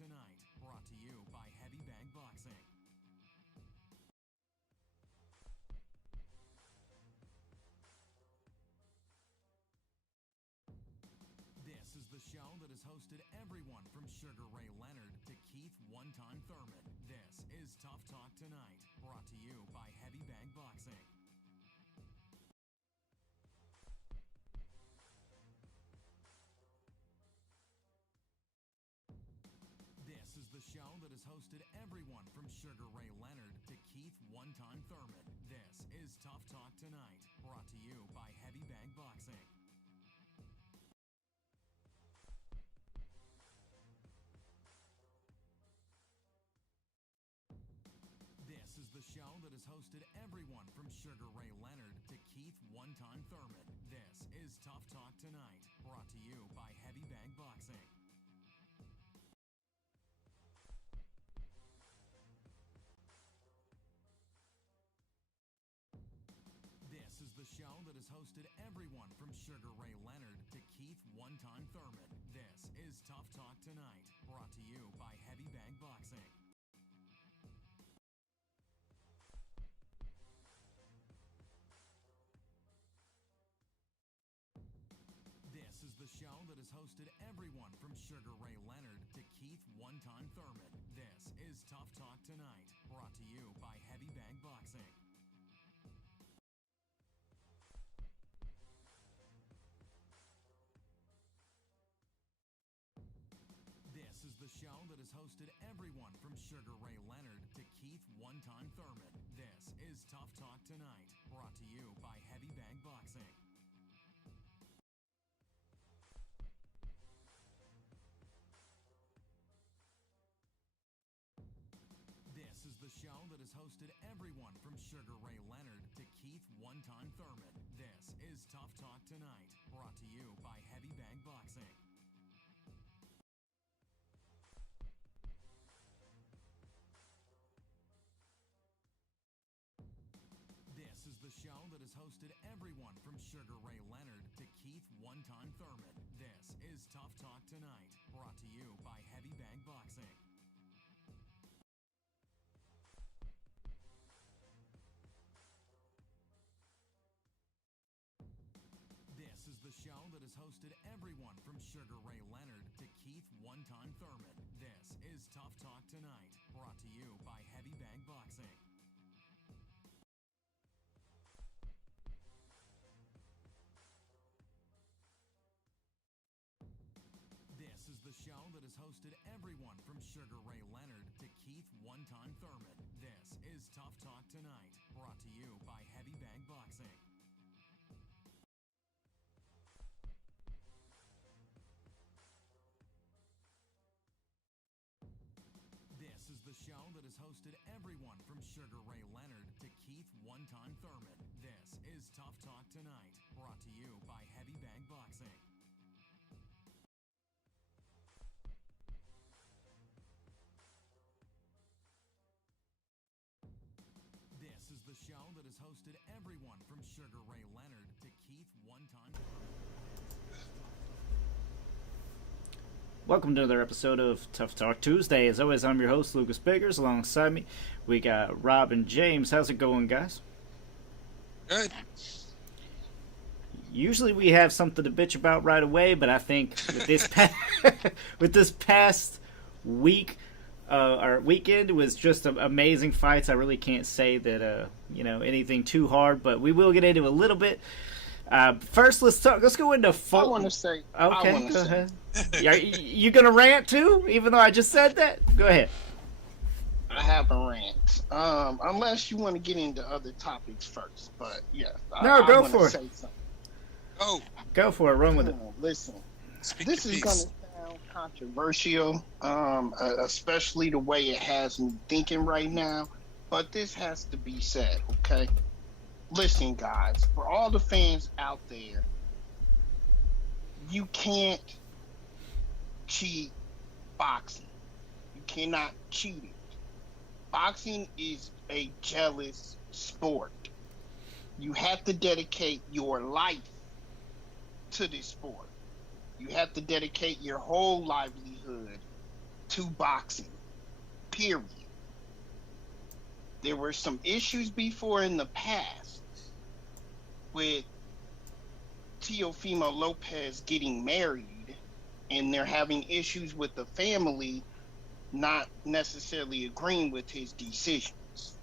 Tonight, brought to you by Heavy Bag Boxing. This is the show that has hosted everyone from Sugar Ray Leonard to Keith One-Time Thurman. This is Tough Talk Tonight, brought to you by Heavy Bag Boxing. This is the show that has hosted everyone from Sugar Ray Leonard to Keith One-Time Thurman. This is Tough Talk Tonight, brought to you by Heavy Bag Boxing. This is the show that has hosted everyone from Sugar Ray Leonard to Keith One-Time Thurman. This is Tough Talk Tonight, brought to you by Heavy Bag Boxing. This is the show that has hosted everyone from Sugar Ray Leonard to Keith One-Time Thurman. This is Tough Talk Tonight, brought to you by Heavy Bag Boxing. This is the show that has hosted everyone from Sugar Ray Leonard to Keith One-Time Thurman. This is Tough Talk Tonight, brought to you by Heavy Bag Boxing. This is the show that has hosted everyone from Sugar Ray Leonard to Keith One-Time Thurman. This is Tough Talk Tonight, brought to you by Heavy Bag Boxing. This is the show that has hosted everyone from Sugar Ray Leonard to Keith One-Time Thurman. This is Tough Talk Tonight, brought to you by Heavy Bag Boxing. This is the show that has hosted everyone from Sugar Ray Leonard to Keith One-Time Thurman. This is Tough Talk Tonight, brought to you by Heavy Bag Boxing. This is the show that has hosted everyone from Sugar Ray Leonard to Keith One-Time Thurman. This is Tough Talk Tonight, brought to you by Heavy Bag Boxing. This is the show that has hosted everyone from Sugar Ray Leonard to Keith One-Time Thurman. This is Tough Talk Tonight, brought to you by Heavy Bag Boxing. This is the show that has hosted everyone from Sugar Ray Leonard to Keith One-Time Thurman. This is Tough Talk Tonight, brought to you by Heavy Bag Boxing. This is the show that has hosted everyone from Sugar Ray Leonard to Keith One-Time Thurman. Welcome to another episode of Tough Talk Tuesday. As always, I'm your host, Lucas Biggers. Alongside me, we got Rob and James. How's it going, guys? Good. Usually we have something to bitch about right away, but I think with this with this past week, our weekend was just amazing fights. I really can't say that anything too hard, but we will get into a little bit. First, let's go into I want to say. Okay, go ahead. Are you gonna rant too? Even though I just said that, go ahead. I have a rant. Unless you want to get into other topics first, but yeah. No, go for it. Say something. Go for it. Run with it. Listen, this is gonna sound controversial, especially the way it has me thinking right now. But this has to be said, okay? Listen, guys, for all the fans out there, you can't cheat boxing. You cannot cheat it. Boxing is a jealous sport. You have to dedicate your life to this sport. You have to dedicate your whole livelihood to boxing. Period. There were some issues before in the past with Teofimo Lopez getting married, and they're having issues with the family not necessarily agreeing with his decisions.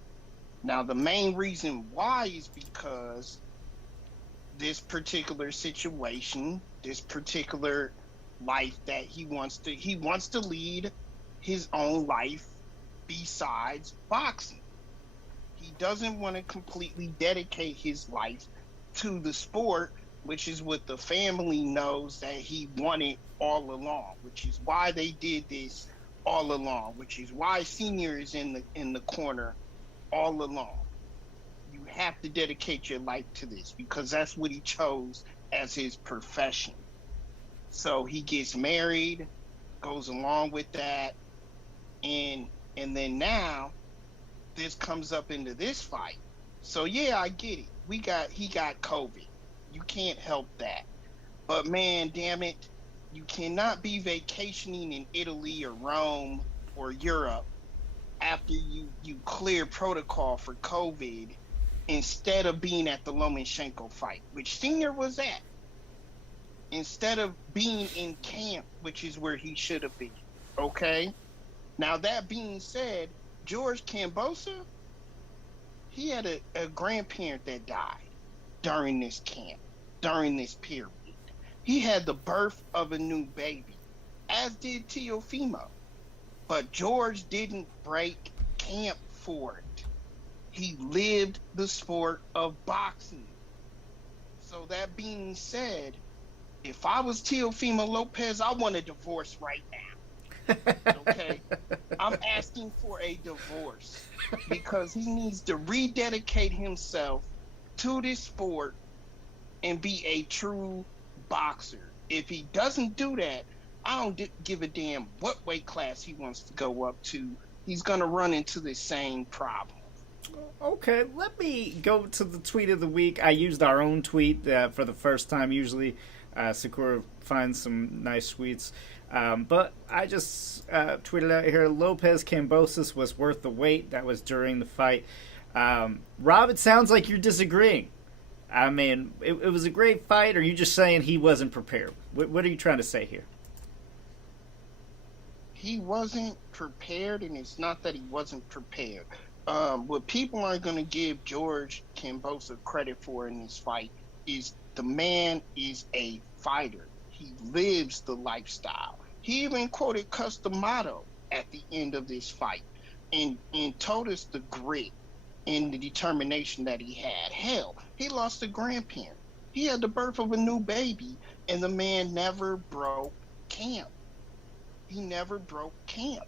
Now, the main reason why is because this particular situation, this particular life that he wants to lead his own life besides boxing. He doesn't want to completely dedicate his life to the sport, which is what the family knows that he wanted all along, which is why they did this all along, which is why Senior is in the corner all along. You have to dedicate your life to this because that's what he chose as his profession. So he gets married, goes along with that, and then now this comes up into this fight. So yeah, I get it. He got COVID. You can't help that. But man, damn it, you cannot be vacationing in Italy or Rome or Europe after you clear protocol for COVID instead of being at the Lomachenko fight, which Senior was at. Instead of being in camp, which is where he should have been. Okay? Now, that being said, George Kambosos, he had a grandparent that died during this camp, during this period. He had the birth of a new baby, as did Teofimo. But George didn't break camp for it. He lived the sport of boxing. So that being said, if I was Teofimo Lopez, I want a divorce right now. Okay? I'm asking for a divorce because he needs to rededicate himself to this sport and be a true boxer. If he doesn't do that, I don't give a damn what weight class he wants to go up to. He's going to run into the same problem. Okay, let me go to the tweet of the week. I used our own tweet for the first time. Usually Sakura finds some nice tweets. But I just tweeted out here, Lopez Kambosos was worth the wait. That was during the fight. Rob, it sounds like you're disagreeing. I mean, it was a great fight, or are you just saying he wasn't prepared? What are you trying to say here? He wasn't prepared, and it's not that he wasn't prepared. What people aren't going to give George Kambosos credit for in this fight is the man is a fighter. He lives the lifestyle. He even quoted Customato at the end of this fight and told us the grit and the determination that he had. Hell, he lost a grandparent. He had the birth of a new baby, and the man never broke camp. He never broke camp.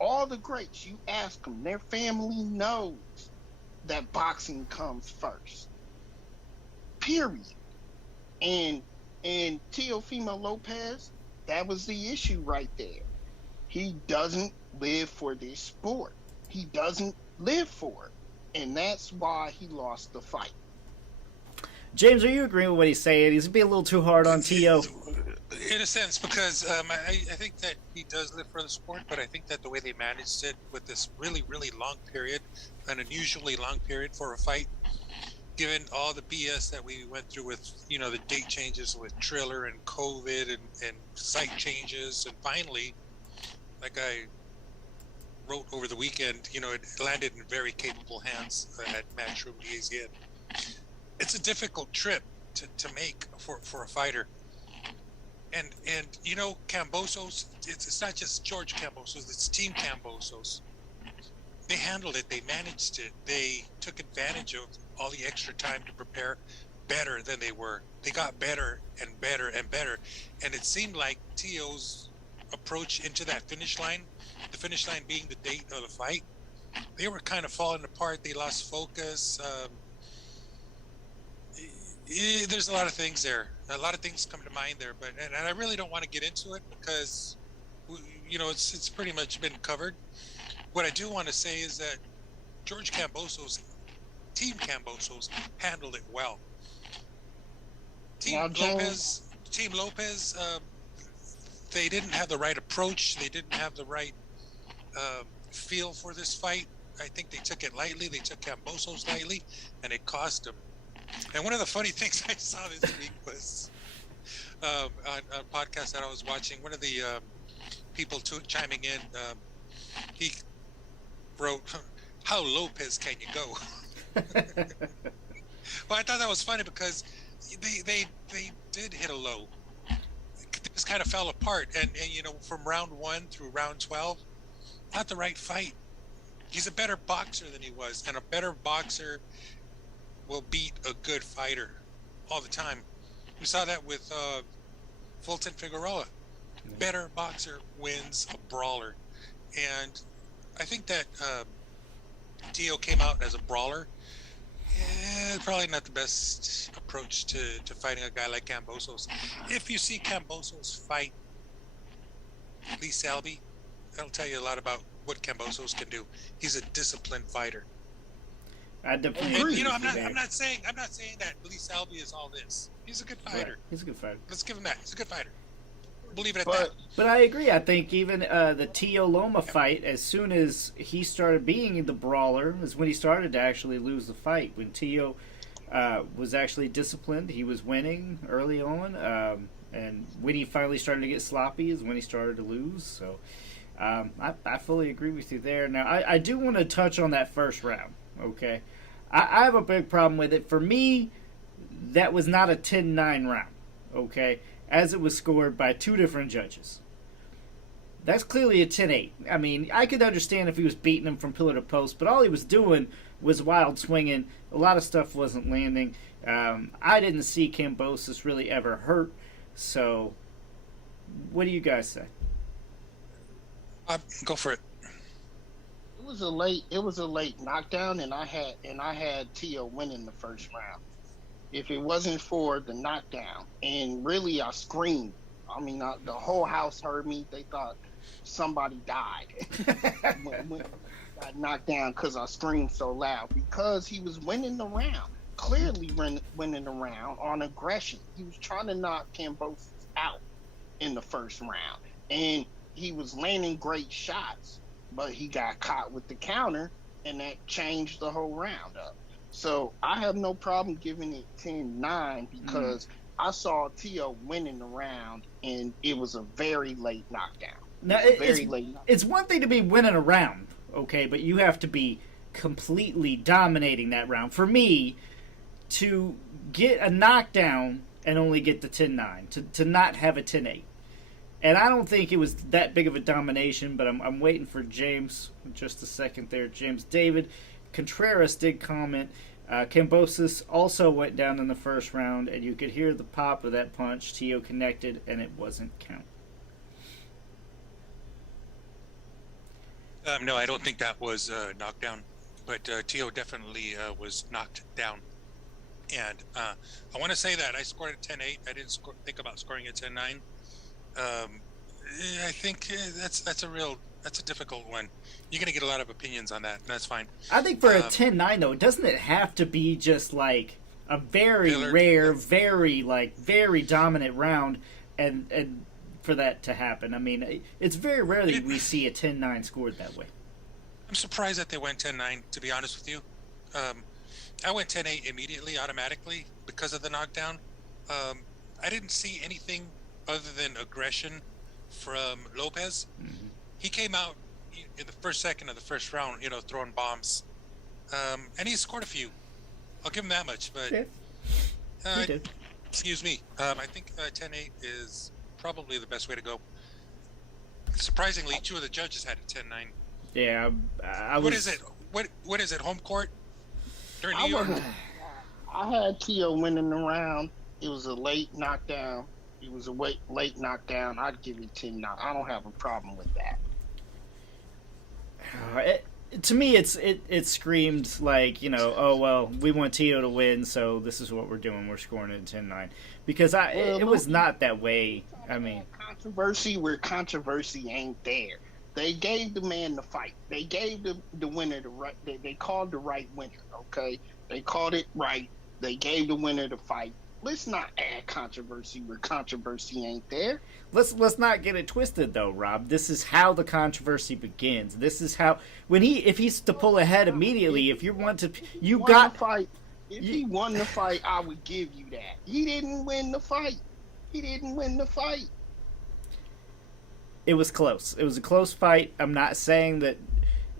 All the greats, you ask them, their family knows that boxing comes first. Period. And Teofimo Lopez, that was the issue right there. He doesn't live for this sport. He doesn't live for it. And that's why he lost the fight. James, are you agreeing with what he's saying? He's being a little too hard on Teo. In a sense, because I think that he does live for the sport, but I think that the way they managed it with this really, really long period, an unusually long period for a fight, given all the BS that we went through with, the date changes with Triller and COVID and site changes, and finally, like I wrote over the weekend, it landed in very capable hands at Matchroom Liaison. It's a difficult trip to make for a fighter. And Kambosos, it's not just George Kambosos, it's Team Kambosos. They handled it, they managed it, they took advantage of all the extra time to prepare better than they were. They got better and better and better. And it seemed like Teo's approach into that finish line, the finish line being the date of the fight, they were kind of falling apart. They lost focus. There's a lot of things there. A lot of things come to mind there, and I really don't want to get into it because, it's pretty much been covered. What I do want to say is that George Kambosos, Team Kambosos, handled it well. Team Lopez, they didn't have the right approach. They didn't have the right feel for this fight. I think they took it lightly. They took Kambosos lightly, and it cost them. And one of the funny things I saw this week was on a podcast that I was watching. One of the people chiming in, he wrote, "How Lopez can you go?" Well, I thought that was funny because they did hit a low. This kind of fell apart, and from round 1 through round 12, not the right fight. He's a better boxer than he was, and a better boxer will beat a good fighter all the time. We saw that with Fulton Figueroa. Better boxer wins a brawler, and I think that Tio came out as a brawler. Probably not the best approach to fighting a guy like Kambosos. If you see Kambosos fight Lee Selby, that'll tell you a lot about what Kambosos can do. He's a disciplined fighter. I definitely. And, I'm not saying that Lee Selby is all this. He's a good fighter. Right. He's a good fighter. Let's give him that. He's a good fighter. Believe it at that. But I agree. I think even the Tio Loma fight, as soon as he started being the brawler, is when he started to actually lose the fight. When Tio was actually disciplined, he was winning early on, and when he finally started to get sloppy is when he started to lose. So I fully agree with you there. Now, I do want to touch on that first round, okay? I have a big problem with it. For me, that was not a 10-9 round, okay? As it was scored by two different judges. That's clearly a 10-8. I mean, I could understand if he was beating him from pillar to post, but all he was doing was wild swinging. A lot of stuff wasn't landing. I didn't see Kambosos really ever hurt. So, what do you guys say? Go for it. It was a late knockdown, and I had Tio winning the first round. If it wasn't for the knockdown, and really I screamed. I mean, the whole house heard me. They thought somebody died when I got knocked down because I screamed so loud. Because he was winning the round, clearly winning the round on aggression. He was trying to knock Kambosos out in the first round, and he was landing great shots, but he got caught with the counter, and that changed the whole round up. So I have no problem giving it 10-9 because I saw Tio winning the round, and it was a very late knockdown. Now, it's one thing to be winning a round, okay, but you have to be completely dominating that round. For me, to get a knockdown and only get the 10-9, to not have a 10-8. And I don't think it was that big of a domination, but I'm waiting for James just a second there. James David Contreras did comment, Kambosos also went down in the first round, and you could hear the pop of that punch. Tio connected, and it wasn't count. No, I don't think that was knocked down, but Tio definitely was knocked down. And I want to say that I scored a 10-8. I didn't think about scoring a 10-9. I think that's a difficult one. You're going to get a lot of opinions on that, and that's fine. I think for a 10-9, though, doesn't it have to be just like a very rare, very dominant round, and for that to happen? I mean, it's very rare that we see a 10-9 scored that way. I'm surprised that they went 10-9, to be honest with you. I went 10-8 immediately, automatically, because of the knockdown. I didn't see anything other than aggression from Lopez. Mm-hmm. He came out in the first second of the first round, throwing bombs. And he scored a few. I'll give him that much. But he did. Excuse me. I think 10-8 is probably the best way to go. Surprisingly, two of the judges had a 10-9. Yeah, What is it? What is it? Home court? During New York? I had Tio winning the round. It was a late knockdown. It was a late knockdown. I'd give you 10-9. I don't have a problem with that. To me, it screamed like, oh, well, we want Tio to win, so this is what we're doing. We're scoring it 10-9. Because it was not that way. I mean, controversy where controversy ain't there. They gave the man the fight. They gave the winner the right. They called the right winner, okay? They called it right. They gave the winner the fight. Let's not add controversy where controversy ain't there. Let's not get it twisted though, Rob. This is how the controversy begins. This is how if he's to pull ahead immediately, if you want to, you got the fight. If he won the fight, I would give you that. He didn't win the fight. It was close. It was a close fight. I'm not saying that,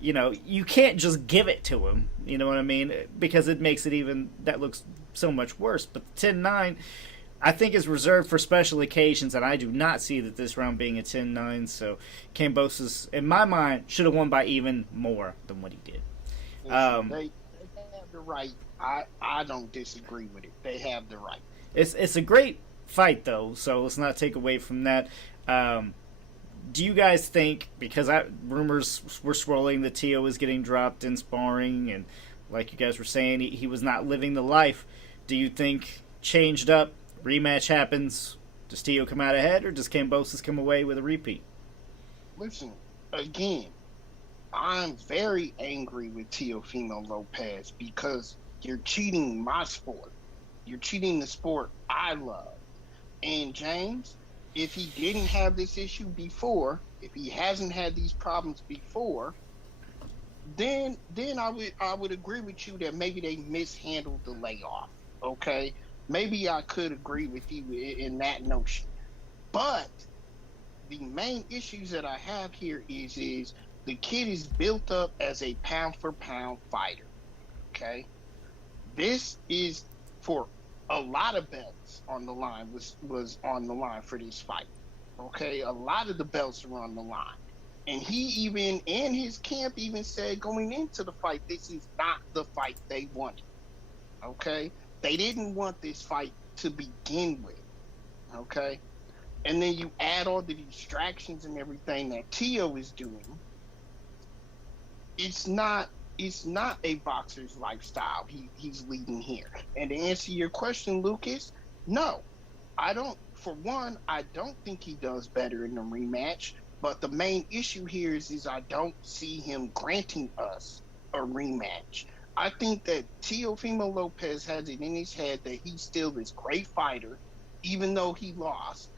you can't just give it to him. You know what I mean? Because it makes it that looks so much worse. But the 10-9, I think, is reserved for special occasions, and I do not see that this round being a 10-9. So Kambosos, in my mind, should have won by even more than what he did. They have the right. I don't disagree with it. They have the right. It's a great fight, though, so let's not take away from that. Do you guys think, because rumors were swirling that Tio was getting dropped in sparring, and like you guys were saying, he was not living the life, do you think changed up, rematch happens, does Tio come out ahead, or does Kambosos come away with a repeat? Listen, again, I'm very angry with Teofimo Lopez because you're cheating my sport. You're cheating the sport I love. And James, if he didn't have this issue before, if he hasn't had these problems before, then I would agree with you that maybe they mishandled the layoff. Okay? Maybe I could agree with you in that notion. But the main issues that I have here is the kid is built up as a pound-for-pound fighter, okay? This is for a lot of belts on the line, was on the line for this fight, okay? A lot of the belts are on the line. And he even, in his camp, even said going into the fight, this is not the fight they wanted, okay? They didn't want this fight to begin with, okay? And then you add all the distractions and everything that Tio is doing. It's not a boxer's lifestyle he's leading here. And to answer your question, Lucas, no. I don't think he does better in the rematch. But the main issue here is I don't see him granting us a rematch. I think that Teofimo Lopez has it in his head that he's still this great fighter, even though he lost.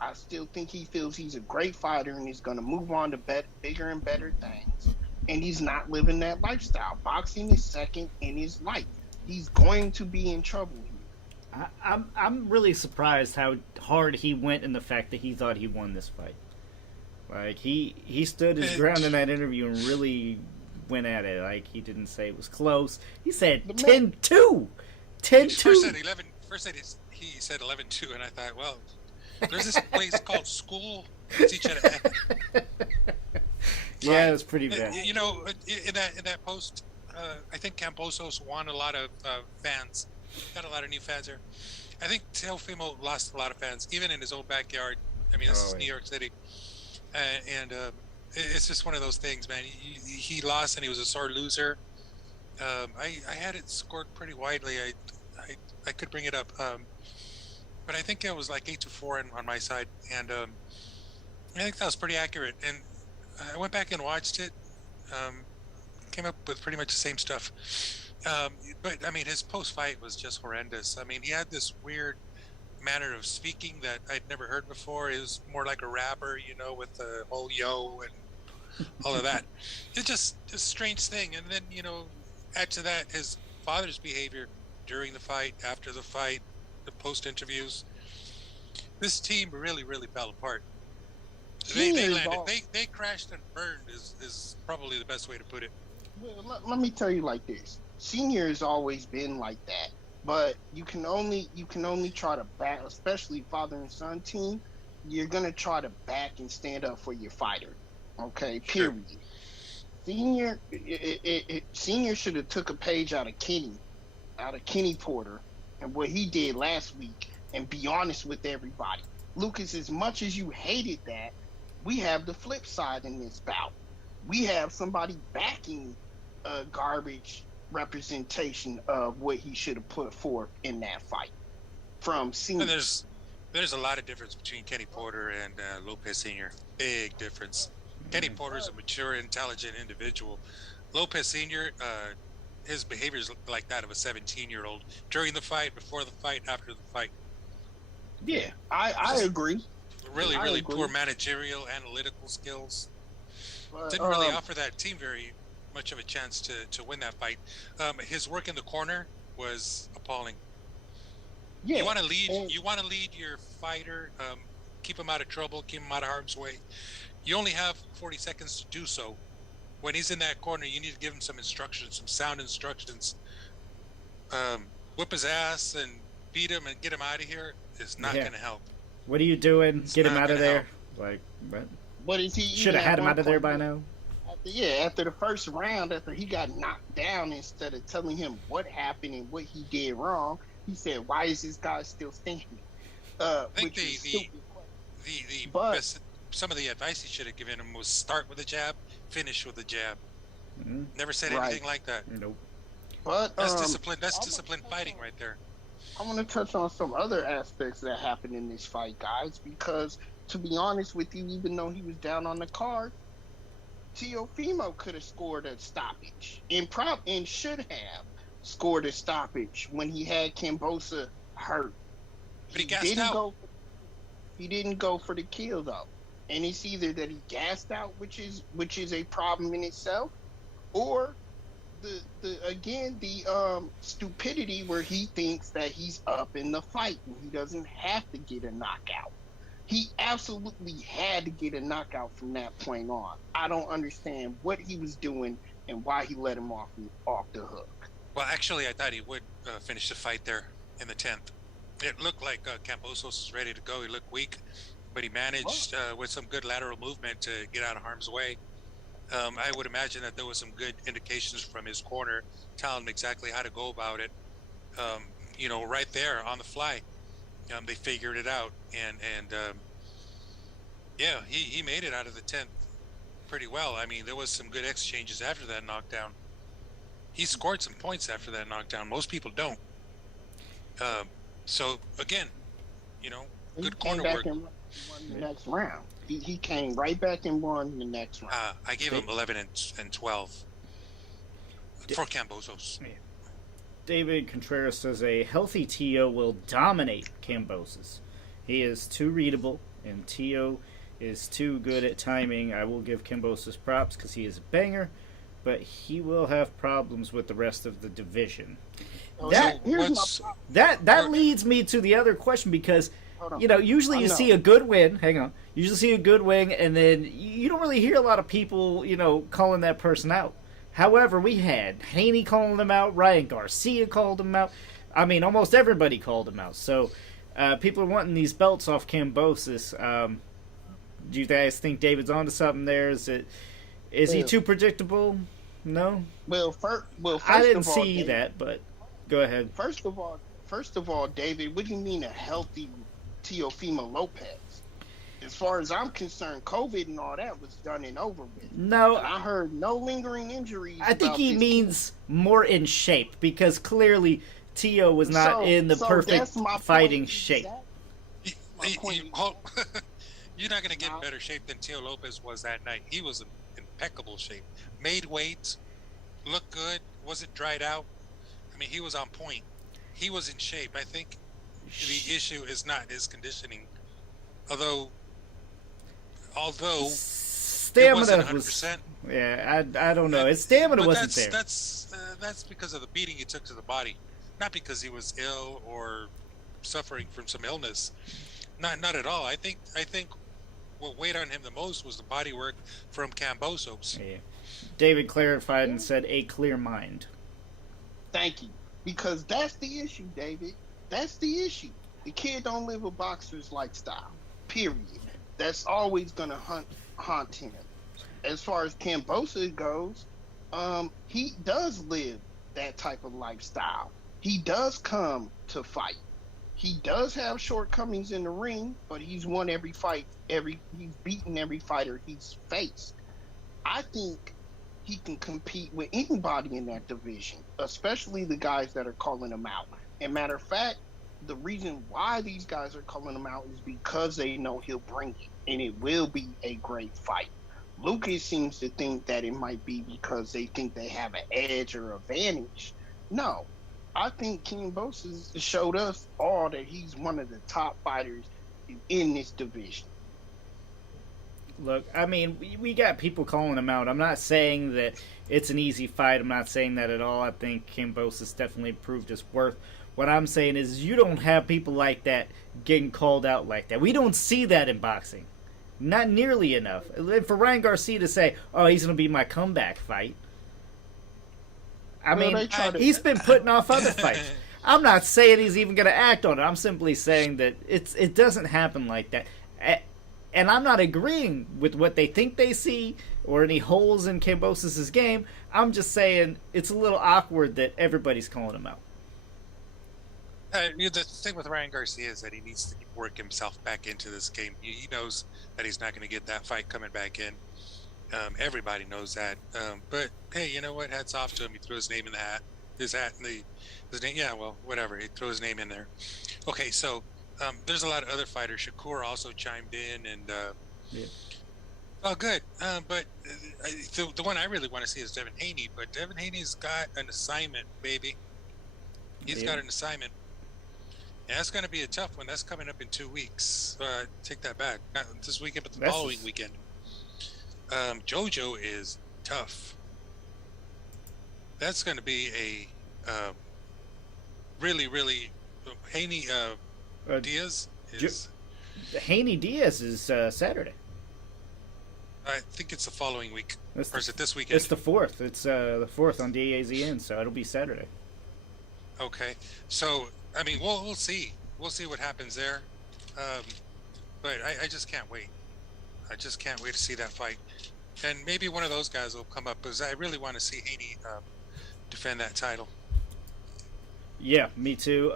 I still think he feels he's a great fighter and he's going to move on to bigger and better things. And he's not living that lifestyle. Boxing is second in his life. He's going to be in trouble here. I'm really surprised how hard he went in the fact that he thought he won this fight. Like, he stood his ground in that interview and really went at it. Like, he didn't say it was close. He said 10-2. 10-2. He said 11-2, and I thought, well, there's this place called school. Teach you to yeah, it's pretty bad. You know, in that post, I think Kambosos won a lot of fans. Got a lot of new fans there. I think Teofimo lost a lot of fans, even in his own backyard. I mean, this is New York City. And it's just one of those things, man. He lost, and he was a sore loser. I had it scored pretty widely. I could bring it up. But I think it was like 8-4 on my side. And I think that was pretty accurate. And I went back and watched it. Came up with pretty much the same stuff. But, I mean, his post-fight was just horrendous. I mean, he had this weird manner of speaking that I'd never heard before. It was more like a rapper, you know, with the whole yo and all of that. It's just a strange thing. And then, you know, add to that his father's behavior during the fight, after the fight, the post-interviews. This team really, really fell apart. They crashed and burned is probably the best way to put it. Well, let me tell you like this. Senior has always been like that. But you can only try to back, especially father and son team. You're gonna try to back and stand up for your fighter, okay? Period. Sure. Senior should have took a page out of Kenny Porter, and what he did last week, and be honest with everybody. Lucas, as much as you hated that, we have the flip side in this bout. We have somebody backing garbage representation of what he should have put forth in that fight from Senior. There's a lot of difference between Kenny Porter and Lopez Senior. Big difference. Kenny Porter is a mature, intelligent individual. Lopez Senior his behavior is like that of a 17-year-old during the fight, before the fight, after the fight. Yeah, I agree. Really poor managerial, analytical skills. But, didn't really offer that team very much of a chance to win that fight. His work in the corner was appalling. Yeah, you want to lead your fighter, keep him out of trouble, keep him out of harm's way. You only have 40 seconds to do so. When he's in that corner, you need to give him some instructions, some sound instructions. Whip his ass and beat him and get him out of here is not going to help. What are you doing? Get him out of there. Like, what is he? Should have had him out of there by now. After the first round, after he got knocked down, instead of telling him what happened and what he did wrong, he said, "Why is this guy still standing?" I think some of the advice he should have given him was start with a jab, finish with a jab. Mm-hmm. Never said anything like that. Nope. But that's discipline. That's disciplined fighting right there. I want to touch on some other aspects that happened in this fight, guys, because to be honest with you, even though he was down on the card, Teofimo could have scored a stoppage and should have scored a stoppage when he had Kambosos hurt. But he gassed out. He didn't go for the kill though, and it's either that he gassed out, which is a problem in itself, or the stupidity where he thinks that he's up in the fight and he doesn't have to get a knockout. He absolutely had to get a knockout from that point on. I don't understand what he was doing and why he let him off the hook. Well, actually, I thought he would finish the fight there in the 10th. It looked like Kambosos was ready to go. He looked weak, but he managed with some good lateral movement to get out of harm's way. I would imagine that there was some good indications from his corner telling him exactly how to go about it. Right there on the fly, they figured it out, and he made it out of the 10th pretty well. I mean, there was some good exchanges after that knockdown. He scored some points after that knockdown. Most people don't. So again, good corner work. And won the next round. He came right back and won the next round. I gave him 11 and 12 for Kambosos. Yeah. David Contreras says a healthy Tio will dominate Kambosos. He is too readable, and Tio is too good at timing. I will give Kambosos props because he is a banger, but he will have problems with the rest of the division. That leads me to the other question because usually you see a good win. Hang on. You usually see a good win, and then you don't really hear a lot of people, calling that person out. However, we had Haney calling him out. Ryan Garcia called him out. I mean, almost everybody called him out. So people are wanting these belts off Kambosos. Do you guys think David's onto something there? Is he too predictable? No? Well, first I didn't see that, but go ahead. First of all, David, what do you mean a healthy Teofimo Lopez? As far as I'm concerned, COVID and all that was done and over with. No. And I heard no lingering injuries. I think he means more in shape, because clearly Tio was not in the perfect fighting shape. You're not going to get in better shape than Tio Lopez was that night. He was in impeccable shape. Made weight, looked good, wasn't dried out. I mean, he was on point. He was in shape. I think the issue is not his conditioning. Although stamina was, yeah, I don't know. His stamina wasn't there. That's because of the beating he took to the body, not because he was ill or suffering from some illness. Not at all. I think what weighed on him the most was the body work from Kambosos. Yeah. David clarified and said a clear mind. Thank you, because that's the issue, David. That's the issue. The kid don't live a boxer's lifestyle. Period. That's always going to haunt him. As far as Kambosos goes, he does live that type of lifestyle. He does come to fight. He does have shortcomings in the ring, but he's won every fight. He's beaten every fighter he's faced. I think he can compete with anybody in that division, especially the guys that are calling him out. And matter of fact, the reason why these guys are calling him out is because they know he'll bring it, and it will be a great fight. Lucas seems to think that it might be because they think they have an edge or advantage. No, I think Kambosos showed us all that he's one of the top fighters in this division. Look, I mean, we got people calling him out. I'm not saying that it's an easy fight. I'm not saying that at all. I think Kambosos definitely proved his worth. What I'm saying is you don't have people like that getting called out like that. We don't see that in boxing. Not nearly enough. For Ryan Garcia to say, oh, he's going to be my comeback fight. I mean, he's been putting off other fights. I'm not saying he's even going to act on it. I'm simply saying that it doesn't happen like that. And I'm not agreeing with what they think they see or any holes in Kambosos' game. I'm just saying it's a little awkward that everybody's calling him out. The thing with Ryan Garcia is that he needs to work himself back into this game. He knows that he's not going to get that fight coming back in. Everybody knows that. But hey, you know what? Hats off to him. He threw his name in the hat. His name. Yeah, well, whatever. He threw his name in there. Okay, so there's a lot of other fighters. Shakur also chimed in, and yeah. Oh, good. But the one I really want to see is Devin Haney. But Devin Haney's got an assignment, baby. He's got an assignment. Yeah, that's going to be a tough one. That's coming up in 2 weeks. Take that back. Not this weekend, but the following weekend. Jojo is tough. That's going to be a really, really Haney-Diaz is... Haney-Diaz is Saturday. I think it's the following week. Or is it this weekend? It's the 4th. It's the 4th on DAZN, so it'll be Saturday. Okay. So, I mean, we'll see. We'll see what happens there. But I just can't wait. I just can't wait to see that fight. And maybe one of those guys will come up, because I really want to see Haney defend that title. Yeah, me too.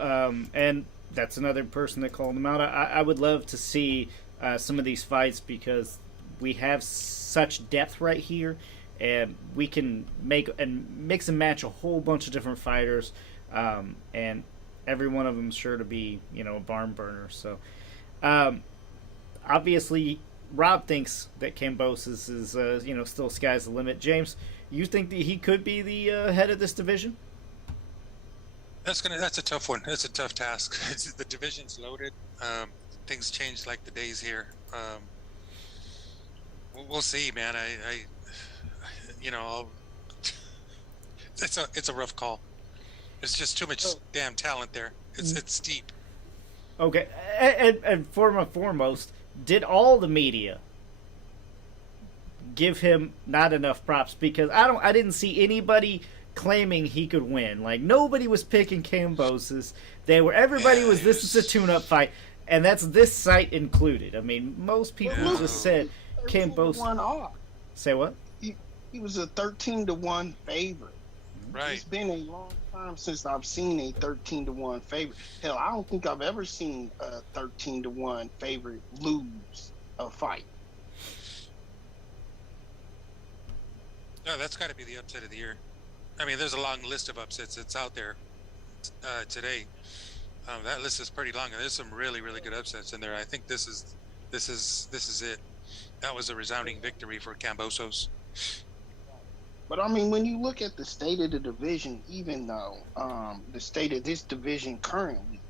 And that's another person that called him out. I would love to see some of these fights, because we have such depth right here, and we can mix and match a whole bunch of different fighters, and every one of them is sure to be, a barn burner. So, obviously, Rob thinks that Kambosos is, still sky's the limit. James, you think that he could be the head of this division? That's a tough one. That's a tough task. The division's loaded. Things change like the days here. We'll see, man. It's a rough call. It's just too much damn talent there. It's deep. Okay, and foremost, did all the media give him not enough props? Because I didn't see anybody claiming he could win. Like, nobody was picking Kambosos. Everybody was, this is a tune-up fight, and that's this site included. I mean, most people just said Kambosos. Say what? He was a 13-1 favorite. Right. It's been a long time since I've seen a 13-1 favorite. Hell, I don't think I've ever seen a 13-1 favorite lose a fight. No, that's got to be the upset of the year. I mean, there's a long list of upsets that's out there today. That list is pretty long, and there's some really, really good upsets in there. I think this is it. That was a resounding victory for Kambosos. But I mean, when you look at the state of the division, even though the state of this division currently,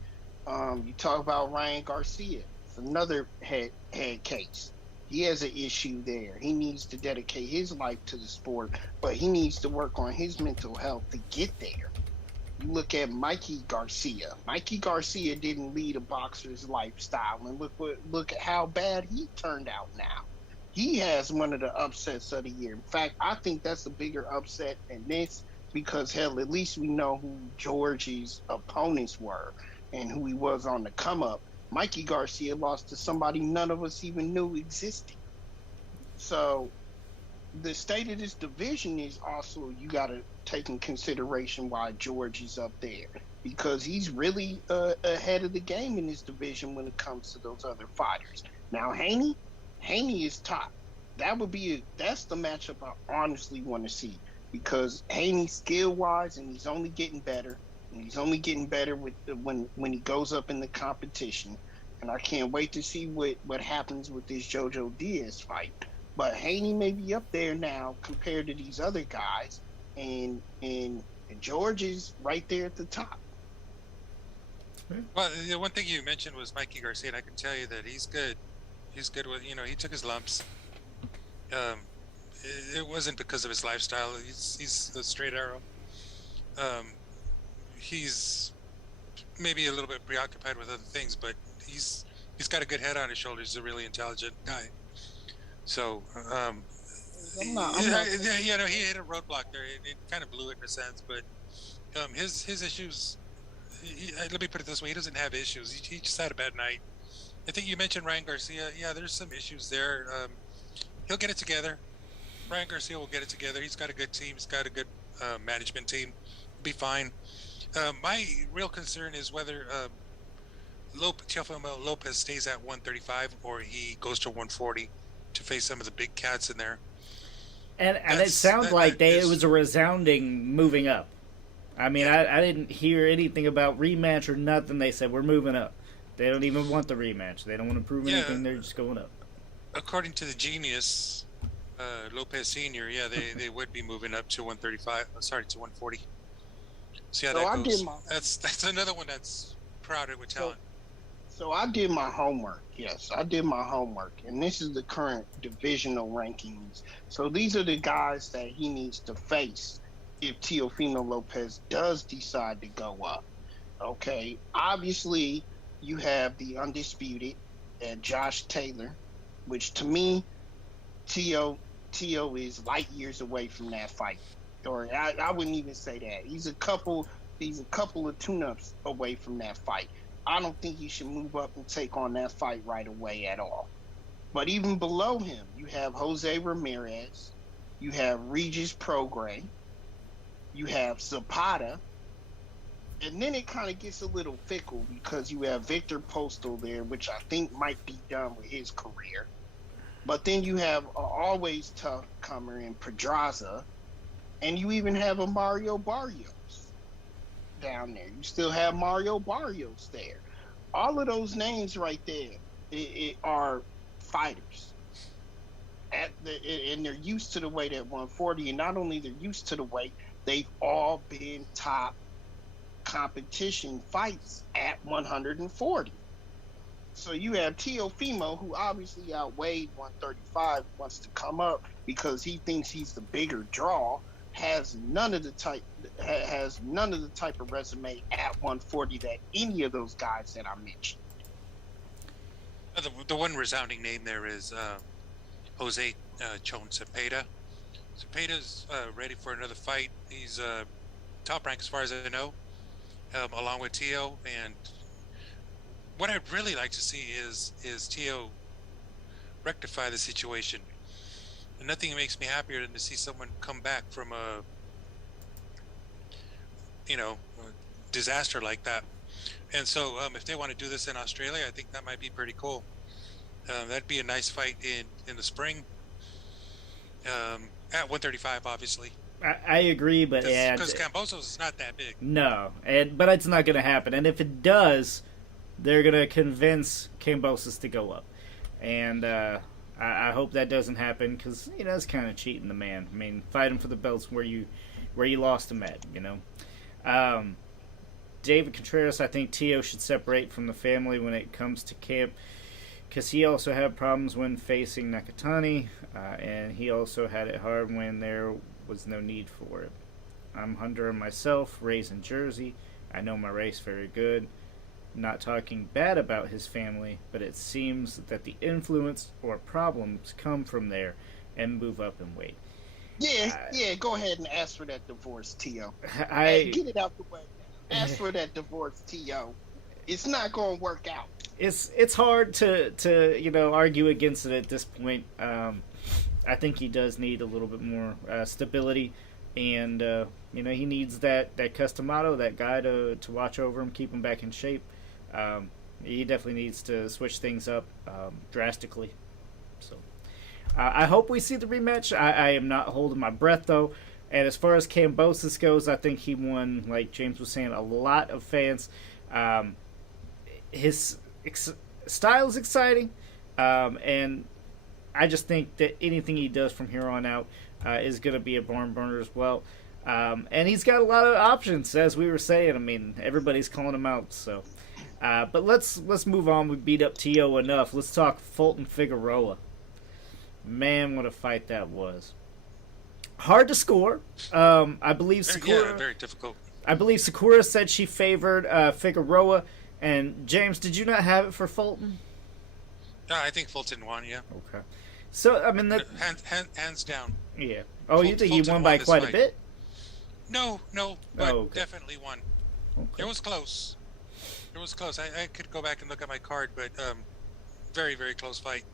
you talk about Ryan Garcia. It's another head case. He has an issue there. He needs to dedicate his life to the sport, but he needs to work on his mental health to get there. You look at Mikey Garcia. Mikey Garcia didn't lead a boxer's lifestyle, and look at how bad he turned out now. He has one of the upsets of the year. In fact, I think that's a bigger upset than this, because hell, at least we know who Georgie's opponents were and who he was on the come up. Mikey Garcia lost to somebody none of us even knew existed. So the state of this division is also, you got to take in consideration why Georgie's up there, because he's really ahead of the game in this division when it comes to those other fighters. Now, Haney is top. That's the matchup I honestly want to see, because Haney's skill-wise, and he's only getting better. And he's only getting better with when he goes up in the competition. And I can't wait to see what happens with this Jojo Diaz fight. But Haney may be up there now compared to these other guys, and George is right there at the top. Well, the one thing you mentioned was Mikey Garcia, and I can tell you that he's good. He's good with, he took his lumps. It wasn't because of his lifestyle. He's a straight arrow. He's maybe a little bit preoccupied with other things, but he's got a good head on his shoulders. He's a really intelligent guy. So, he hit a roadblock there. It kind of blew it in a sense, but his issues. Let me put it this way: he doesn't have issues. He just had a bad night. I think you mentioned Ryan Garcia. Yeah, there's some issues there. He'll get it together. Ryan Garcia will get it together. He's got a good team. He's got a good management team. He'll be fine. My real concern is whether Teofimo Lopez stays at 135 or he goes to 140 to face some of the big cats in there. And it sounds like it was a resounding moving up. I mean, I didn't hear anything about rematch or nothing. They said, we're moving up. They don't even want the rematch. They don't want to prove anything. They're just going up. According to the genius, Lopez Sr., they would be moving up to 135. Sorry, to 140. See how that goes. That's another one that's crowded with talent. So I did my homework. Yes, I did my homework. And this is the current divisional rankings. So these are the guys that he needs to face if Teofimo Lopez does decide to go up. Okay, obviously you have the undisputed and Josh Taylor, which to me, Teo is light years away from that fight. Or I wouldn't even say that. He's a couple of tune-ups away from that fight. I don't think he should move up and take on that fight right away at all. But even below him, you have Jose Ramirez, you have Regis Prograis, you have Zapata, and then it kind of gets a little fickle because you have Victor Postal there, which I think might be done with his career. But then you have an always tough comer in Pedraza, and you even have a Mario Barrios down there. You still have Mario Barrios there. All of those names right there are fighters. And they're used to the weight at 140. And not only they're used to the weight, they've all been top competition fights at 140. So you have Teofimo, who obviously outweighed 135, wants to come up because he thinks he's the bigger draw, has none of the type of resume at 140 that any of those guys that I mentioned. The one resounding name there is Jose Chon Cepeda. Cepeda's ready for another fight. He's top rank as far as I know, along with Teo. And what I'd really like to see is Teo rectify the situation. And nothing makes me happier than to see someone come back from a disaster like that. And so if they want to do this in Australia, I think that might be pretty cool. That'd be a nice fight in the spring. At 135, obviously. I agree, but because Kambosos is not that big. No, but it's not going to happen. And if it does, they're going to convince Kambosos to go up. And I hope that doesn't happen because it's kind of cheating the man. I mean, fighting for the belts where you lost him at. David Contreras, I think Teo should separate from the family when it comes to camp because he also had problems when facing Nakatani, and he also had it hard when there was no need for it. I'm Hunter myself, raised in Jersey. I know my race very good. Not talking bad about his family, but it seems that the influence or problems come from there and move up in weight. Yeah, go ahead and ask for that divorce, Teo. Get it out the way. Ask for that divorce, Teo. It's not going to work out. It's hard to argue against it at this point. I think he does need a little bit more stability, and he needs that Customato, that guy to watch over him, keep him back in shape. He definitely needs to switch things up drastically. So I hope we see the rematch. I am not holding my breath though. And as far as Kambosos goes, I think he won, like James was saying, a lot of fans. His style is exciting, and I just think that anything he does from here on out is going to be a barn burner as well. And he's got a lot of options, as we were saying. I mean, everybody's calling him out. So, but let's move on. We beat up T.O. enough. Let's talk Fulton Figueroa. Man, what a fight that was. Hard to score. I believe Sakura. Yeah, very difficult. I believe Sakura said she favored Figueroa. And James, did you not have it for Fulton? No, I think Fulton won. Yeah. Okay. So I mean, hands down. Yeah. Oh, you think he won by quite a bit? No, but okay. Definitely won. Okay. It was close. I could go back and look at my card, but very, very close fight.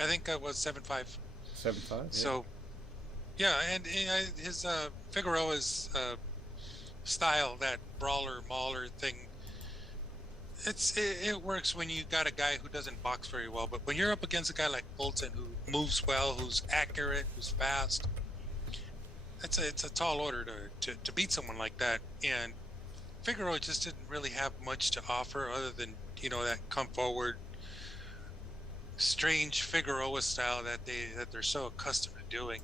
I think it was 7-5. 7-5. Yeah. So, yeah, and his Figueroa's style, that brawler mauler thing, it works when you got a guy who doesn't box very well. But when you're up against a guy like Fulton, who moves well, who's accurate, who's fast, it's a tall order to beat someone like that. And Figueroa just didn't really have much to offer other than, that come forward, strange Figueroa style that they're so accustomed to doing.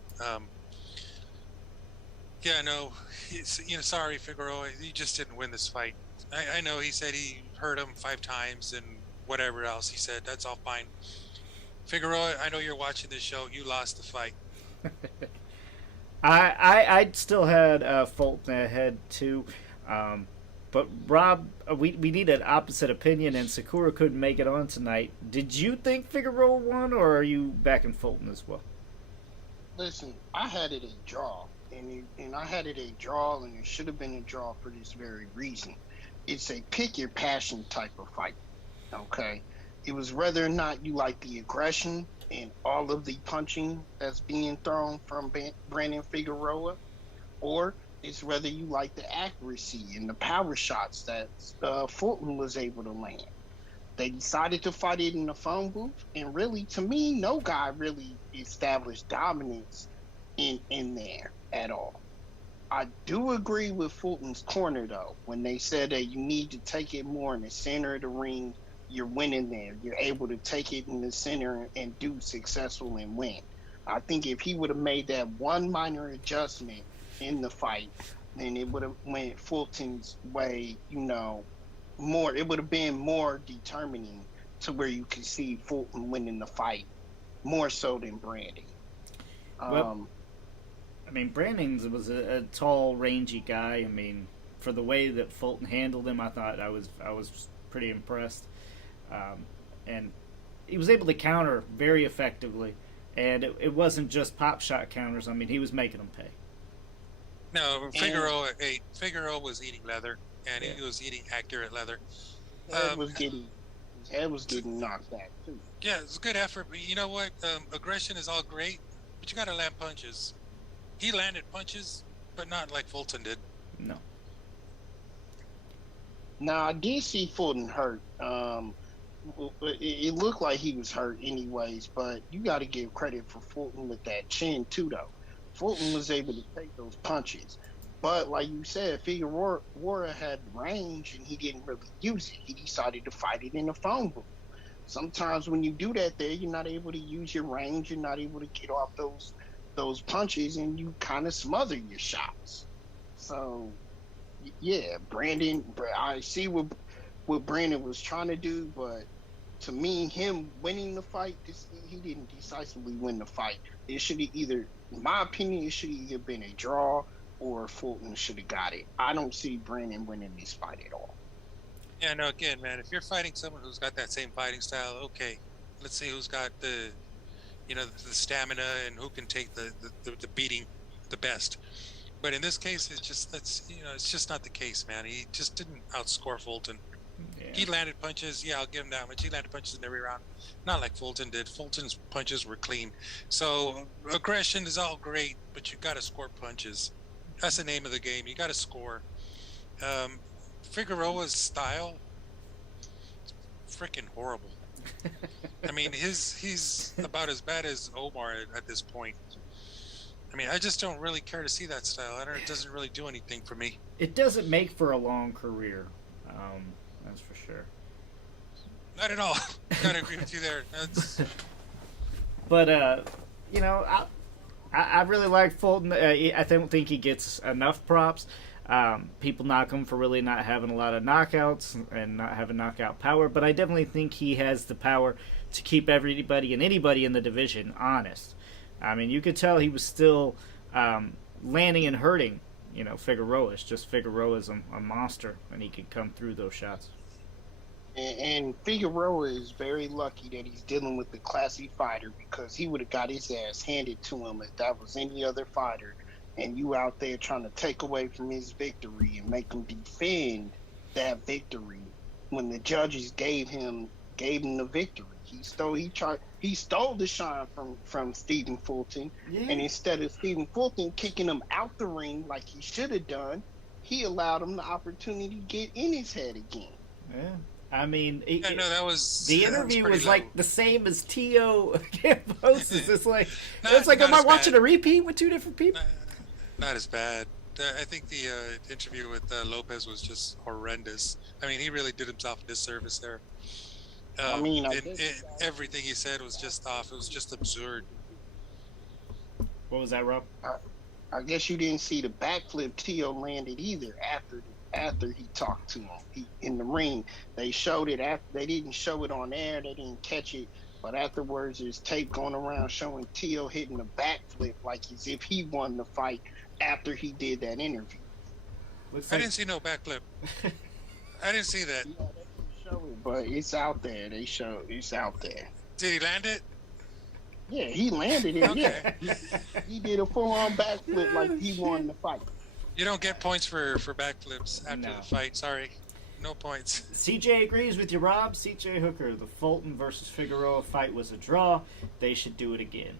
Sorry, Figueroa, you just didn't win this fight. I know he said he hurt him 5 times and whatever else he said. That's all fine. Figueroa, I know you're watching this show. You lost the fight. I still had Fulton ahead too, but Rob, we need an opposite opinion, and Sakura couldn't make it on tonight. Did you think Figueroa won, or are you backing Fulton as well? Listen, I had it a draw, and I had it a draw, and it should have been a draw for this very reason. It's a pick your passion type of fight. Okay, it was whether or not you like the aggression and all of the punching that's being thrown from Brandon Figueroa, or it's whether you like the accuracy and the power shots that Fulton was able to land. They decided to fight it in the phone booth, and really, to me, no guy really established dominance in there at all. I do agree with Fulton's corner, though, when they said that you need to take it more in the center of the ring. You're winning there. You're able to take it in the center and do successful and win. I think if he would have made that one minor adjustment in the fight, then it would have went Fulton's way, more. It would have been more determining to where you could see Fulton winning the fight more so than Brandon. Well, I mean, Brandon was a tall, rangy guy. I mean, for the way that Fulton handled him, I thought I was pretty impressed. And he was able to counter very effectively, and it wasn't just pop shot counters. I mean, he was making them pay. No, Figueroa was eating leather, and he was eating accurate leather. His head was getting knocked back too. Yeah, it's a good effort, but you know what? Aggression is all great, but you got to land punches. He landed punches, but not like Fulton did. No. Now, I did see Fulton hurt. It looked like he was hurt anyways, but you got to give credit for Fulton with that chin too, though. Fulton was able to take those punches. But like you said, Figueroa had range and he didn't really use it. He decided to fight it in the phone booth. Sometimes when you do that there, you're not able to use your range. You're not able to get off those punches, and you kind of smother your shots. So, yeah, Brandon, I see what Brandon was trying to do, but to me, him winning the fight, he didn't decisively win the fight. It should have either, in my opinion, it should have either been a draw or Fulton should have got it. I don't see Brandon winning this fight at all. Yeah, no, again, man, if you're fighting someone who's got that same fighting style, okay, let's see who's got the stamina and who can take the beating the best. But in this case, it's just not the case, man. He just didn't outscore Fulton. Yeah. He landed punches. Yeah, I'll give him that much. He landed punches in every round. Not like Fulton did. Fulton's punches were clean. So aggression is all great, but you got to score punches. That's the name of the game. You got to score. Figueroa's style, freaking horrible. I mean, he's about as bad as Omar at this point. I mean, I just don't really care to see that style. It doesn't really do anything for me. It doesn't make for a long career. That's for sure. Not at all. Gotta agree with you there. But you know, I really like Fulton. I don't think he gets enough props. People knock him for really not having a lot of knockouts and not having knockout power, but I definitely think he has the power to keep everybody and anybody in the division honest. I mean, you could tell he was still landing and hurting, you know, Figueroa. It's just Figueroa's a monster, and he could come through those shots. And Figueroa is very lucky that he's dealing with the classy fighter, because he would have got his ass handed to him if that was any other fighter. And you out there trying to take away from his victory and make him defend that victory when the judges gave him the victory. He stole the shine from Stephen Fulton, and instead of Stephen Fulton kicking him out the ring like he should have done, he allowed him the opportunity to get in his head again. Yeah. I mean, the interview was like the same as Tio Kambosos. It's like, am I watching a repeat with two different people? Not as bad. I think the interview with Lopez was just horrendous. I mean, he really did himself a disservice there. Everything he said was just off. It was just absurd. What was that, Rob? I guess you didn't see the backflip Tio landed either after he talked to him. In the ring, they showed it. They didn't show it on air. They didn't catch it. But afterwards, there's tape going around showing Tio hitting a backflip like as if he won the fight after he did that interview. I didn't see no backflip. I didn't see that. Yeah, they didn't show it, but it's out there. It's out there. Did he land it? Yeah, he landed it. Okay. Yeah, he did a full-on backflip like he won the fight. You don't get points for backflips after the fight. Sorry. No points. CJ agrees with you, Rob. CJ Hooker, the Fulton versus Figueroa fight was a draw. They should do it again.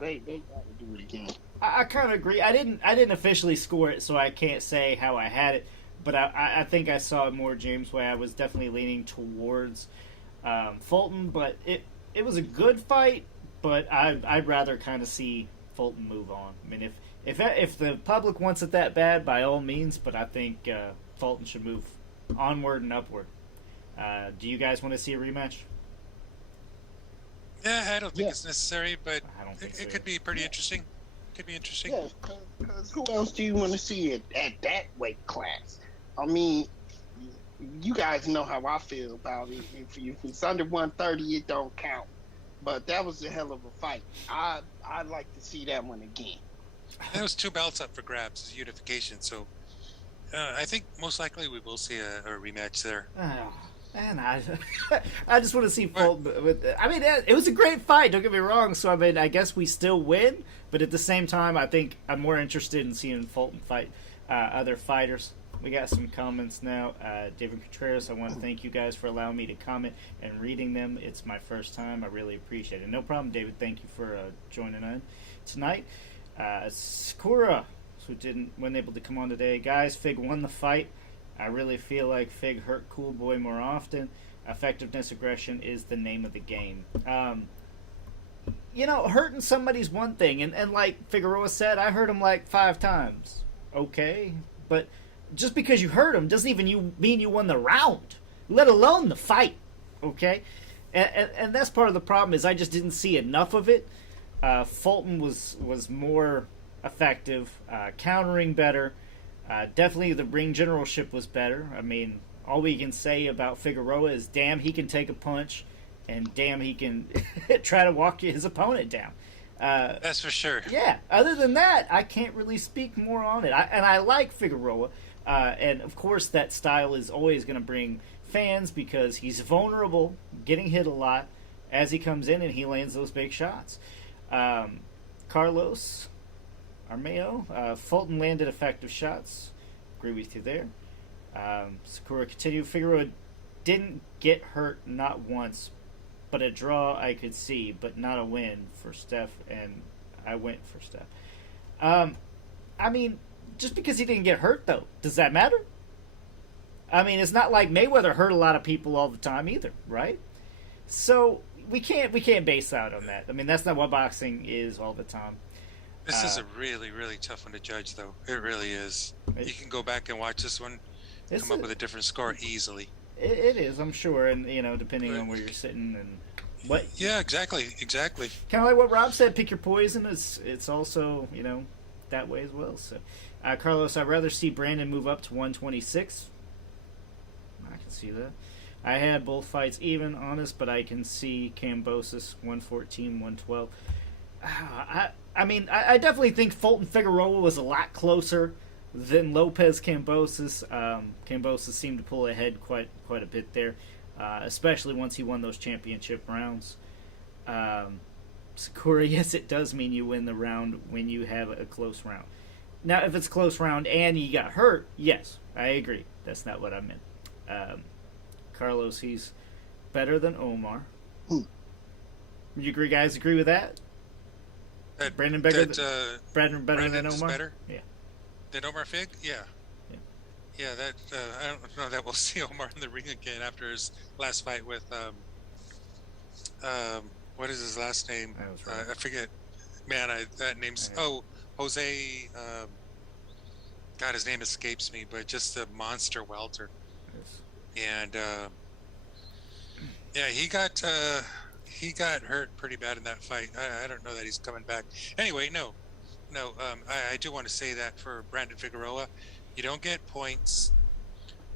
They got to do it again. I kind of agree. I didn't officially score it, so I can't say how I had it. But I think I saw it more James' way. I was definitely leaning towards Fulton, but it was a good fight. But I'd rather kind of see Fulton move on. I mean, if the public wants it that bad, by all means. But I think Fulton should move onward and upward. Do you guys want to see a rematch? Yeah, I don't think it's necessary, but it could be pretty interesting. Could be interesting. Yeah, because who else do you want to see at that weight class? I mean, you guys know how I feel about it. If it's under 130, it don't count. But that was a hell of a fight. I'd like to see that one again. There was two belts up for grabs, as unification. So I think most likely we will see a rematch there. Man, I just want to see Fulton. I mean, it was a great fight. Don't get me wrong. So I mean, I guess we still win, but at the same time, I think I'm more interested in seeing Fulton fight other fighters. We got some comments now. David Contreras, I want to thank you guys for allowing me to comment and reading them. It's my first time. I really appreciate it. No problem, David. Thank you for joining in tonight. Sakura, who wasn't able to come on today. Guys, Fig won the fight. I really feel like Fig hurt Cool Boy more often. Effectiveness, aggression is the name of the game. Hurting somebody's one thing. And like Figueroa said, I hurt him like 5 times. Okay. But just because you hurt him doesn't even mean you won the round, let alone the fight. Okay? And that's part of the problem is I just didn't see enough of it. Fulton was more effective, countering better. Definitely the ring generalship was better. I mean, all we can say about Figueroa is damn he can take a punch and damn he can try to walk his opponent down. That's for sure. Yeah. Other than that, I can't really speak more on it. I like Figueroa. And, of course, that style is always going to bring fans because he's vulnerable, getting hit a lot as he comes in and he lands those big shots. Carlos Armeo, Fulton landed effective shots. Agree with you there. Sakura continued. Figueroa didn't get hurt not once, but a draw I could see, but not a win for Steph, and I went for Steph. I mean, just because he didn't get hurt, though, does that matter? I mean, it's not like Mayweather hurt a lot of people all the time either, right? So we can't base out on that. I mean, that's not what boxing is all the time. This is a really, really tough one to judge, though. It really is. You can go back and watch this one, come up with a different score easily. It is, I'm sure, and depending on where you're sitting, and What? Yeah, exactly. Kind of like what Rob said, pick your poison. It's also, that way as well. So, Carlos, I'd rather see Brandon move up to 126. I can see that. I had both fights even, honest, but I can see Kambosos 114, 112. I definitely think Fulton Figueroa was a lot closer than Lopez Kambosos. Kambosos seemed to pull ahead quite a bit there, especially once he won those championship rounds. Sakura, yes, it does mean you win the round when you have a close round. Now, if it's a close round and you got hurt, yes, I agree. That's not what I meant. Carlos, he's better than Omar. Would you guys agree with that? Brandon better than Omar? Better? Yeah. Than Omar Fig? Yeah. That I don't know that we'll see Omar in the ring again after his last fight with what is his last name? I forget. Man, that name's Jose. God, his name escapes me, but just a monster welter. And he got hurt pretty bad in that fight. I don't know that he's coming back. Anyway, no. I do want to say that for Brandon Figueroa, you don't get points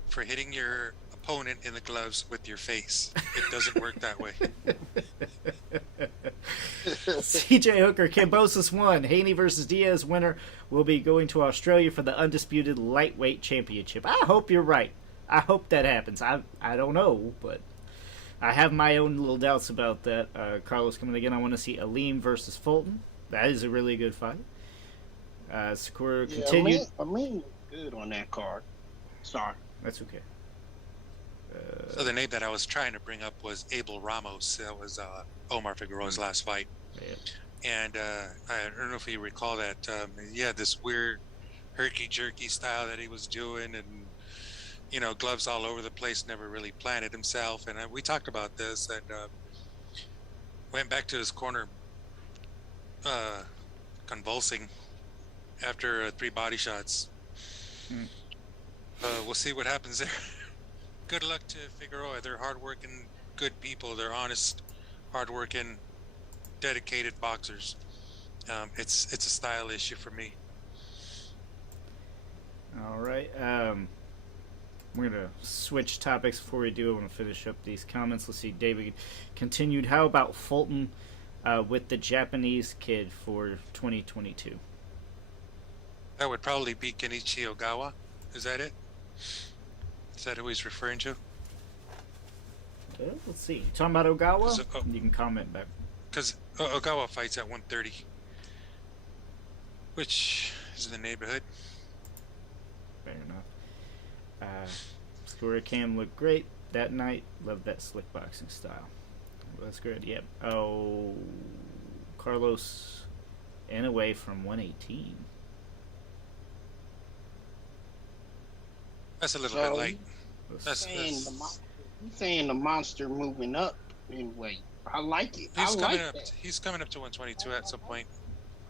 for hitting your opponent in the gloves with your face. It doesn't work that way. CJ Hooker, Kambosos won. Haney versus Diaz winner will be going to Australia for the undisputed lightweight championship. I hope you're right. I hope that happens. I don't know, but I have my own little doubts about that. Carlos coming again. I want to see Aleem versus Fulton. That is a really good fight. Sakura continued. Aleem was good on that card. Sorry. That's okay. So the name that I was trying to bring up was Abel Ramos. That was Omar Figueroa's last fight. Yeah. And I don't know if you recall that. He had this weird herky-jerky style that he was doing, and gloves all over the place, never really planted himself. And we talked about this, and went back to his corner convulsing after 3 body shots. We'll see what happens there. Good luck to Figueroa. They're hardworking, good people. They're honest, hardworking, dedicated boxers. It's a style issue for me. All right. We're going to switch topics before we do. I want to finish up these comments. Let's see. David continued. How about Fulton with the Japanese kid for 2022? That would probably be Kenichi Ogawa. Is that it? Is that who he's referring to? Let's see. You talking about Ogawa? You can comment back. Because Ogawa fights at 130, which is in the neighborhood. Fair enough. Scorer Cam looked great that night. Loved that slick boxing style. Well, that's good. Yep. Oh, Carlos and away from 118. That's a little bit light. He's saying the monster moving up in weight. I like it. He's coming up to 122 at some point.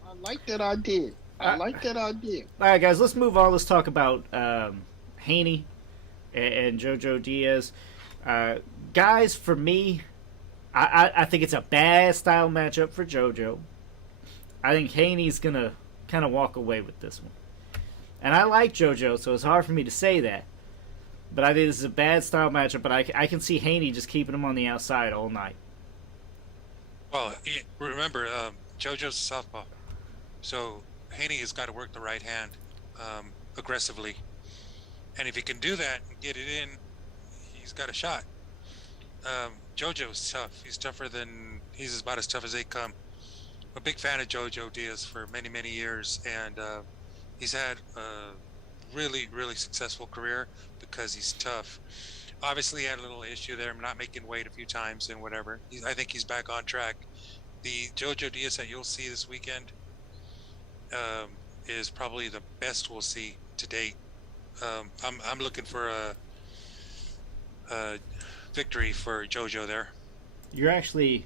I like that idea. All right, guys, let's move on. Let's talk about Haney and Jojo Diaz. Guys, for me, I think it's a bad style matchup for Jojo. I think Haney's going to kind of walk away with this one. And I like Jojo, so it's hard for me to say that. But I think this is a bad style matchup, but I can see Haney just keeping him on the outside all night. Well, remember, Jojo's a southpaw. So Haney has got to work the right hand aggressively. And if he can do that and get it in, he's got a shot. Jojo's tough. He's about as tough as they come. I'm a big fan of Jojo Diaz for many, many years, and he's had a really, really successful career because he's tough. Obviously, he had a little issue there, not making weight a few times and whatever. I think he's back on track. The Jojo Diaz that you'll see this weekend is probably the best we'll see to date. I'm looking for a victory for Jojo there. You're actually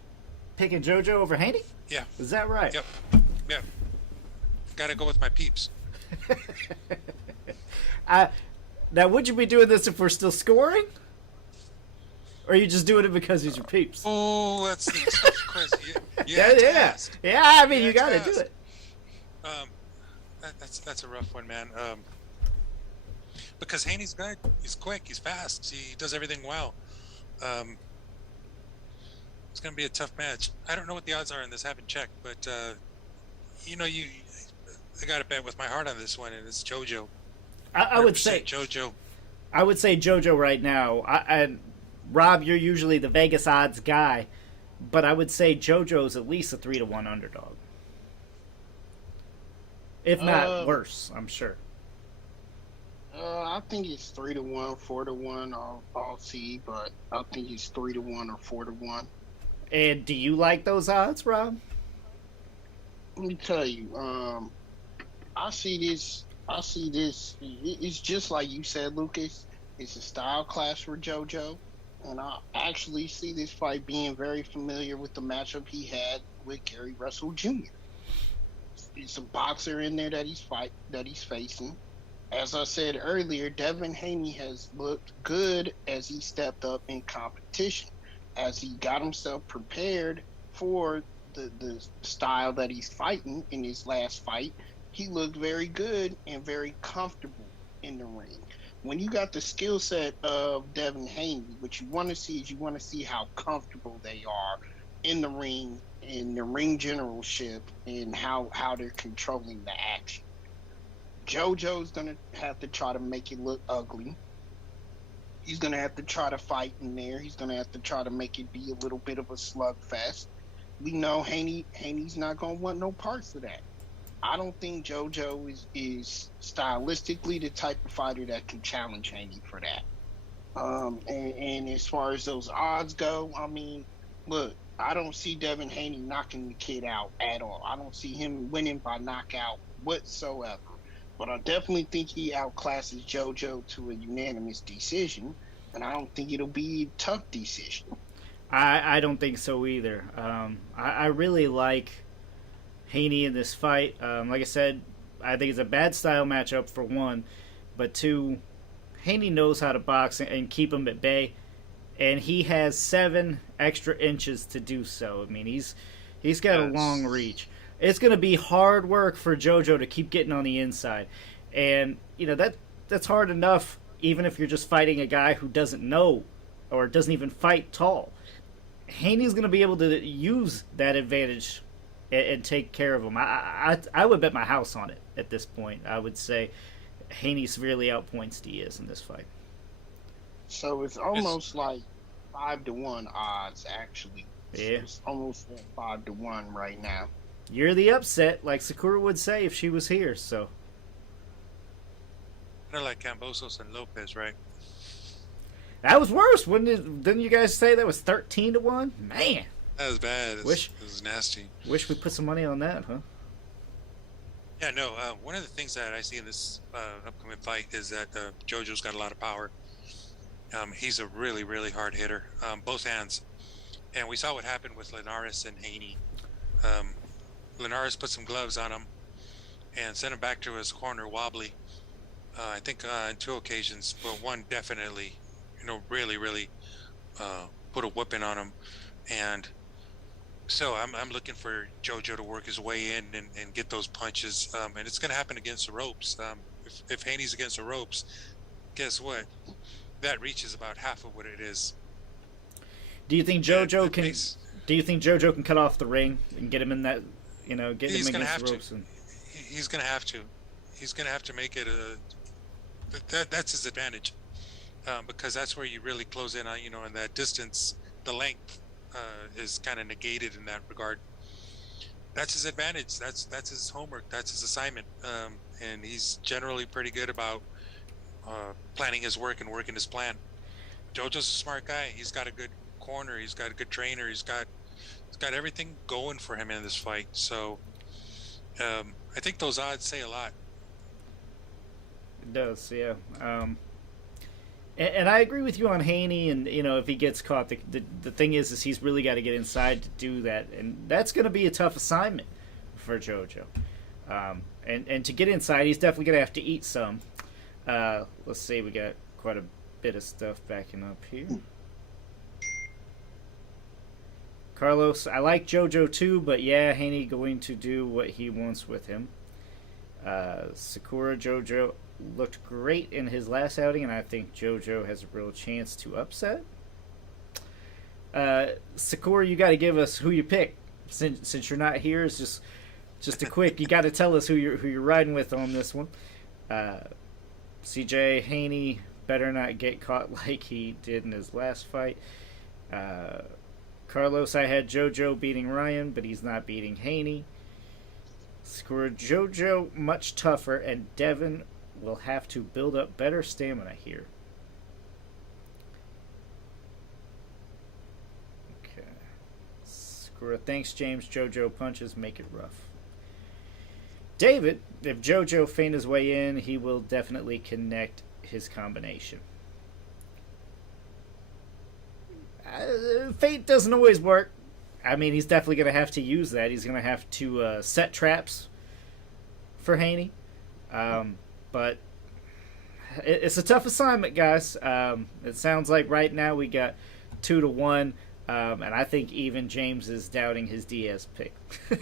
picking Jojo over Haney? Yeah. Is that right? Yep. Yeah. Got to go with my peeps. Now, would you be doing this if we're still scoring? Or are you just doing it because he's your peeps? Oh, that's the tough question. Yeah. I mean, you got to do it. That's a rough one, man. Because Haney's good. He's quick. He's fast. He does everything well. It's going to be a tough match. I don't know what the odds are in this. Haven't checked, but I got to bet with my heart on this one, and it's Jojo. I would say Jojo. I would say Jojo right now. And Rob, you're usually the Vegas odds guy, but I would say Jojo's at least a 3-1 underdog, if not worse. I'm sure. I think it's 3-1, 4-1. I'll see, but I think it's 3-1 or 4-1. And do you like those odds, Rob? Let me tell you. I see this. It's just like you said, Lucas. It's a style clash for JoJo, and I actually see this fight being very familiar with the matchup he had with Gary Russell Jr. It's a boxer in there that he's facing. As I said earlier, Devin Haney has looked good as he stepped up in competition, as he got himself prepared for the style that he's fighting in his last fight. He looked very good and very comfortable in the ring. When you got the skill set of Devin Haney, what you want to see is how comfortable they are in the ring, in the ring generalship, and how they're controlling the action. JoJo's going to have to try to make it look ugly. He's going to have to try to fight in there. He's going to have to try to make it be a little bit of a slugfest. We know Haney's not going to want no parts of that. I don't think JoJo is stylistically the type of fighter that can challenge Haney for that. And as far as those odds go, I mean, look, I don't see Devin Haney knocking the kid out at all. I don't see him winning by knockout whatsoever. But I definitely think he outclasses JoJo to a unanimous decision, and I don't think it'll be a tough decision. I don't think so either. I really like Haney in this fight. Like I said, I think it's a bad style matchup for one, but two, Haney knows how to box and keep him at bay, and he has 7 extra inches to do so. I mean, he's got a long reach. It's going to be hard work for JoJo to keep getting on the inside. And, that's hard enough even if you're just fighting a guy who doesn't know or doesn't even fight tall. Haney's going to be able to use that advantage and take care of him. I would bet my house on it at this point. I would say Haney severely outpoints Diaz in this fight. So it's almost like 5-1 odds, actually. Yeah. It's almost 5-1 right now. You're the upset, like Sakura would say if she was here, so. Kind of like Kambosos and Lopez, right? That was worse. Didn't you guys say that was 13-1? Man. That was bad. It was nasty. Wish we put some money on that, huh? Yeah, no. One of the things that I see in this upcoming fight is that JoJo's got a lot of power. He's a really, really hard hitter, both hands. And we saw what happened with Linares and Haney. Linares put some gloves on him and sent him back to his corner wobbly. I think on 2 occasions, but one definitely, really, really put a whooping on him. And so I'm looking for JoJo to work his way in and get those punches. And it's going to happen against the ropes. If Haney's against the ropes, guess what? That reach is about half of what it is. Do you think JoJo can? Do you think JoJo can cut off the ring and get him in that? Get him against the ropes. He's going to have to. He's going to have to make it that's his advantage, because that's where you really close in on. In that distance, the length is kind of negated in that regard. That's his advantage. That's his homework. That's his assignment. And he's generally pretty good about planning his work and working his plan. JoJo's a smart guy. He's got a good corner. He's got a good trainer. He's got everything going for him in this fight. So I think those odds say a lot. It does, yeah. And I agree with you on Haney. And if he gets caught, the thing is he's really got to get inside to do that, and that's going to be a tough assignment for JoJo. And to get inside, he's definitely going to have to eat some. Let's see, we got quite a bit of stuff backing up here. Carlos, I like Jojo too, but yeah, Haney going to do what he wants with him. Sakura Jojo looked great in his last outing, and I think Jojo has a real chance to upset. Sakura, you got to give us who you pick. Since you're not here, it's just a quick. You got to tell us who you're riding with on this one. CJ Haney better not get caught like he did in his last fight. Carlos, I had Jojo beating Ryan, but he's not beating Haney. Sakura Jojo much tougher, and Devin will have to build up better stamina here. Okay. Sakura, thanks James. Jojo punches make it rough. David, if Jojo feint his way in, he will definitely connect his combination. Feint doesn't always work. I mean, he's definitely going to have to use that. He's going to have to set traps for Haney. But it's a tough assignment, guys. It sounds like right now we got 2-1. And I think even James is doubting his Diaz pick. No.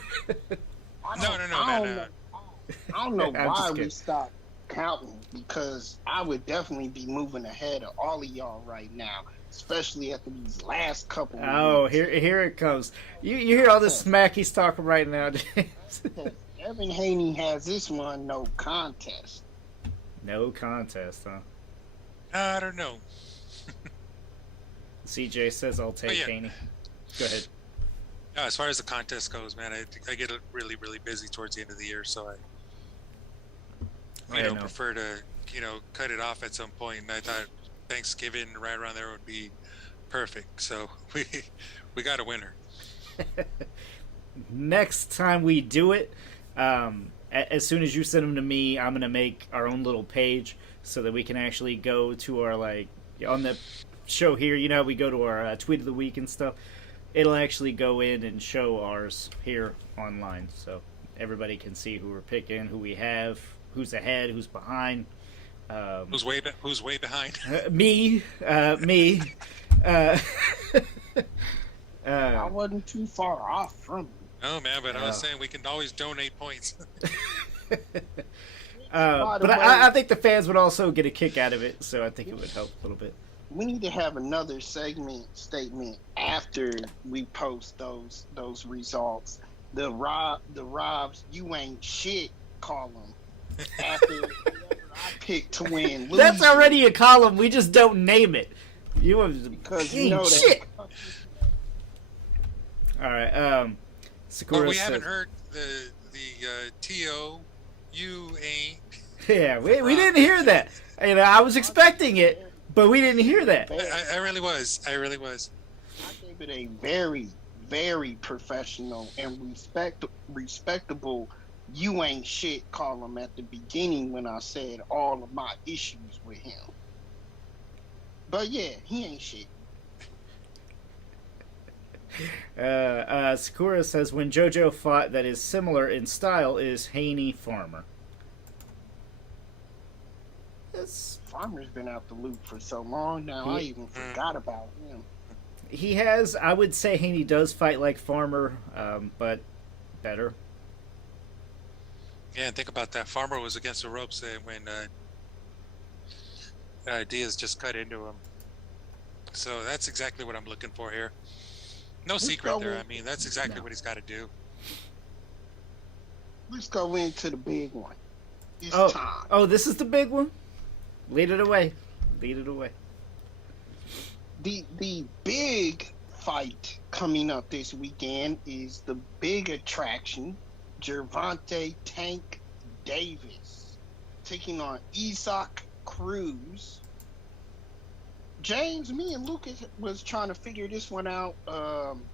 I don't know why we stopped counting, because I would definitely be moving ahead of all of y'all right now, especially after these last couple of weeks. Here it comes. You hear all this smack he's talking right now, James. Evan Haney has this one no contest. No contest, huh? I don't know. CJ says I'll take Haney. Go ahead. As far as the contest goes, man, I get really, really busy towards the end of the year, so I prefer to, cut it off at some point. And I thought Thanksgiving right around there would be perfect. So we got a winner. Next time we do it, as soon as you send them to me, I'm gonna make our own little page so that we can actually go to our on the show here. We go to our tweet of the week and stuff. It'll actually go in and show ours here online, so everybody can see who we're picking, who we have, who's ahead, who's behind. Who's way behind? Me. I wasn't too far off from you. No, man, but I was saying we can always donate points. But I think the fans would also get a kick out of it, so I think it would help a little bit. We need to have another statement after we post those results. The Robs, you ain't shit column. After I picked to win. That's already a column. We just don't name it. You have because shit. All right. Sakura we says, haven't heard the TO. You ain't. Yeah, we didn't hear that. I was expecting it. But we didn't hear that. I really was. I gave it a very, very professional and respectable you ain't shit column at the beginning when I said all of my issues with him. But yeah, he ain't shit. Sakura says, when Jojo fought that is similar in style is Haney Farmer. Farmer's been out the loop for so long now, I even forgot about him. He has. I would say Haney does fight like Farmer, but better. Yeah, and think about that. Farmer was against the ropes when Diaz just cut into him. So that's exactly what I'm looking for here. No secret there. I mean, that's exactly what he's got to do. Let's go into the big one. It's time. Oh, this is the big one? Lead it away. The big fight coming up this weekend is the big attraction, Gervonta Tank Davis taking on Isaac Cruz. James, me and Lucas was trying to figure this one out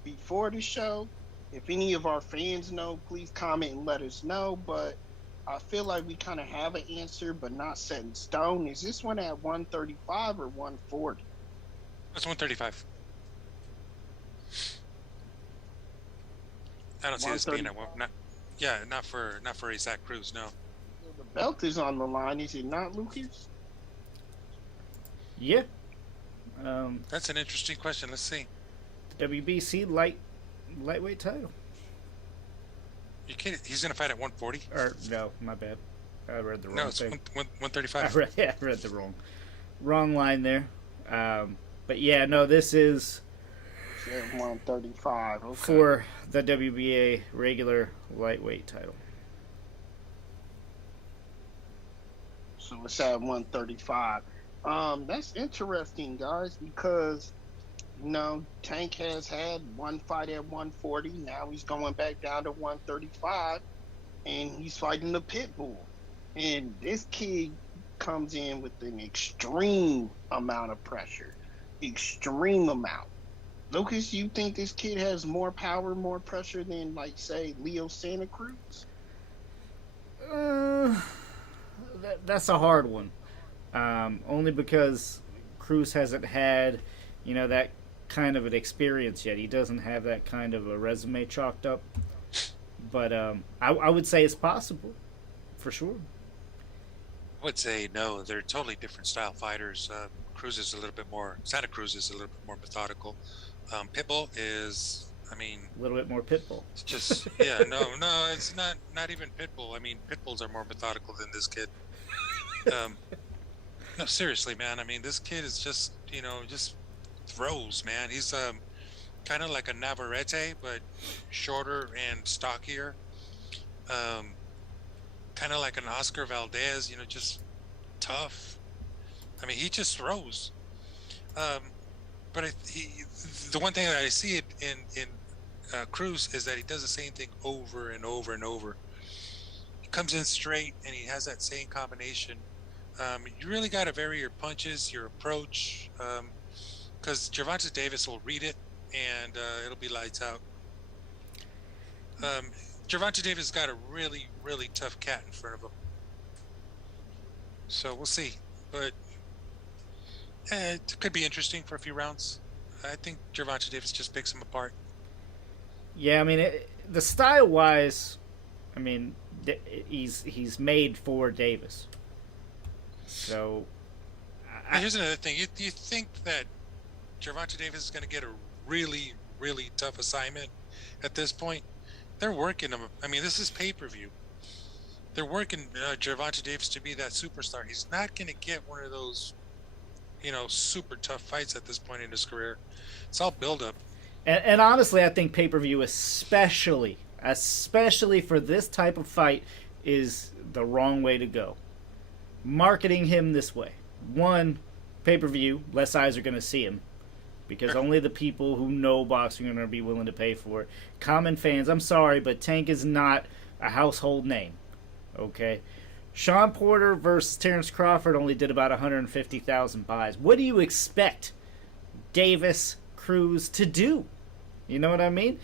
before the show. If any of our fans know, please comment and let us know. But I feel like we kind of have an answer, but not set in stone. Is this one at 135 or 140? It's 135. I don't see this being at one. Not for Isaac Cruz. No. The belt is on the line, is it not, Lucas? Yeah. That's an interesting question. Let's see. WBC light lightweight title. You kidding? He's going to fight at 140? Or, no, my bad. I read the wrong No, it's thing. 135. I read the wrong line there. But yeah, no, this is 135. Okay. for the WBA regular lightweight title. So it's at 135. That's interesting, guys, because Tank has had one fight at 140. Now he's going back down to 135, and he's fighting the pit bull. And this kid comes in with an extreme amount of pressure. Extreme amount. Lucas, you think this kid has more power, more pressure than, like, say, Leo Santa Cruz? That's a hard one. Only because Cruz hasn't had, that kind of an experience yet. He doesn't have that kind of a resume chalked up. But I would say it's possible, for sure. I would say no. They're totally different style fighters. Cruz is a little bit more. Santa Cruz is a little bit more methodical. Pitbull is, a little bit more pitbull. It's just no. It's not even pitbull. Pitbulls are more methodical than this kid. No, seriously, man. This kid is just just throws, man. He's kind of like a Navarrete, but shorter and stockier. Kind of like an Oscar Valdez, just tough. He just throws. But the one thing that I see it in Cruz is that he does the same thing over and over and over. He comes in straight and he has that same combination. You really got to vary your punches, your approach, because Gervonta Davis will read it and it'll be lights out. Gervonta Davis got a really, really tough cat in front of him. So we'll see. But it could be interesting for a few rounds. I think Gervonta Davis just picks him apart. Yeah, the style-wise, he's made for Davis. So, here's another thing. You think that Gervonta Davis is going to get a really, really tough assignment at this point? They're working him. This is pay-per-view. They're working Gervonta Davis to be that superstar. He's not going to get one of those, super tough fights at this point in his career. It's all build-up. And honestly, I think pay-per-view, especially for this type of fight, is the wrong way to go. Marketing him this way. One, pay-per-view, less eyes are going to see him. Because only the people who know boxing are going to be willing to pay for it. Common fans, I'm sorry, but Tank is not a household name. Okay? Sean Porter versus Terrence Crawford only did about 150,000 buys. What do you expect Davis, Cruz to do? You know what I mean?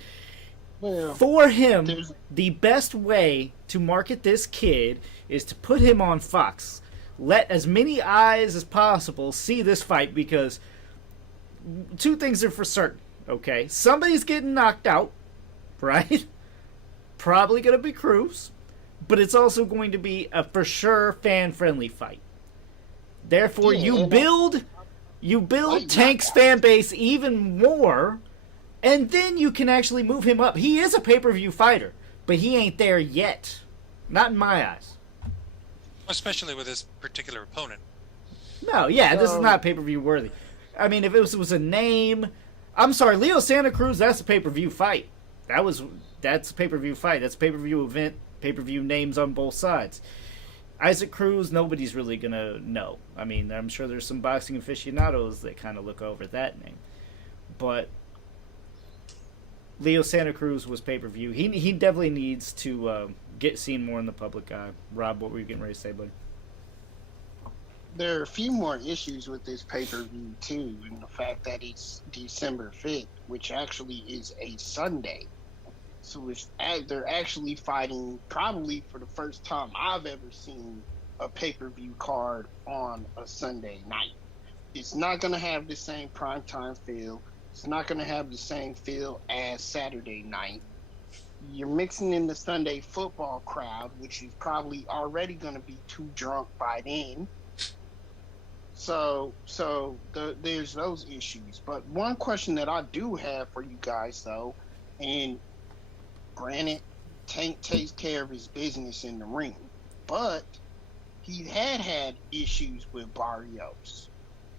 Well, for him, the best way to market this kid is to put him on Fox. Let as many eyes as possible see this fight, because two things are for certain, okay? Somebody's getting knocked out, right? Probably going to be Cruz, but it's also going to be a for sure fan-friendly fight. Therefore, you build Tank's fan base even more, and then you can actually move him up. He is a pay-per-view fighter, but he ain't there yet. Not in my eyes. Especially with this particular opponent. No, yeah, this is not pay-per-view worthy. If it was a name... I'm sorry, Leo Santa Cruz, that's a pay-per-view fight. That's a pay-per-view fight. That's a pay-per-view event, pay-per-view names on both sides. Isaac Cruz, nobody's really going to know. I'm sure there's some boxing aficionados that kind of look over that name. But Leo Santa Cruz was pay-per-view. He definitely needs to get seen more in the public eye. Rob, what were you getting ready to say, buddy? There are a few more issues with this pay-per-view, too, and the fact that it's December 5th, which actually is a Sunday. So they're actually fighting, probably for the first time I've ever seen, a pay-per-view card on a Sunday night. It's not going to have the same primetime feel. It's not going to have the same feel as Saturday night. You're mixing in the Sunday football crowd, which is probably already going to be too drunk by then. So there's those issues. But one question that I do have for you guys, though, And granted, Tank takes care of his business in the ring, but he had issues with Barrios,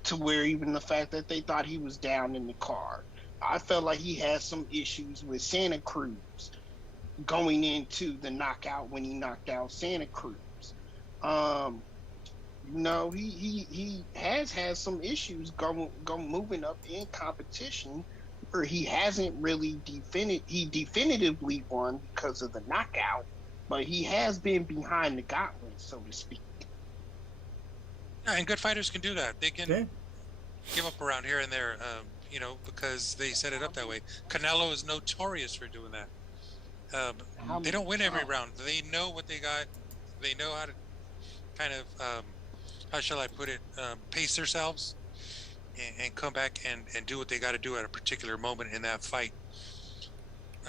to where even the fact that they thought he was down in the card. I felt like he had some issues with Santa Cruz going into the knockout when he knocked out Santa Cruz. He has had some issues moving up in competition, where he hasn't really definitively won because of the knockout, but he has been behind the gauntlet, so to speak. Yeah, and good fighters can do that. They can give up around here and there, because they set it up that way. Canelo is notorious for doing that. They don't win every round. They know what they got. They know how to kind of, how shall I put it, pace themselves and come back and do what they got to do at a particular moment in that fight.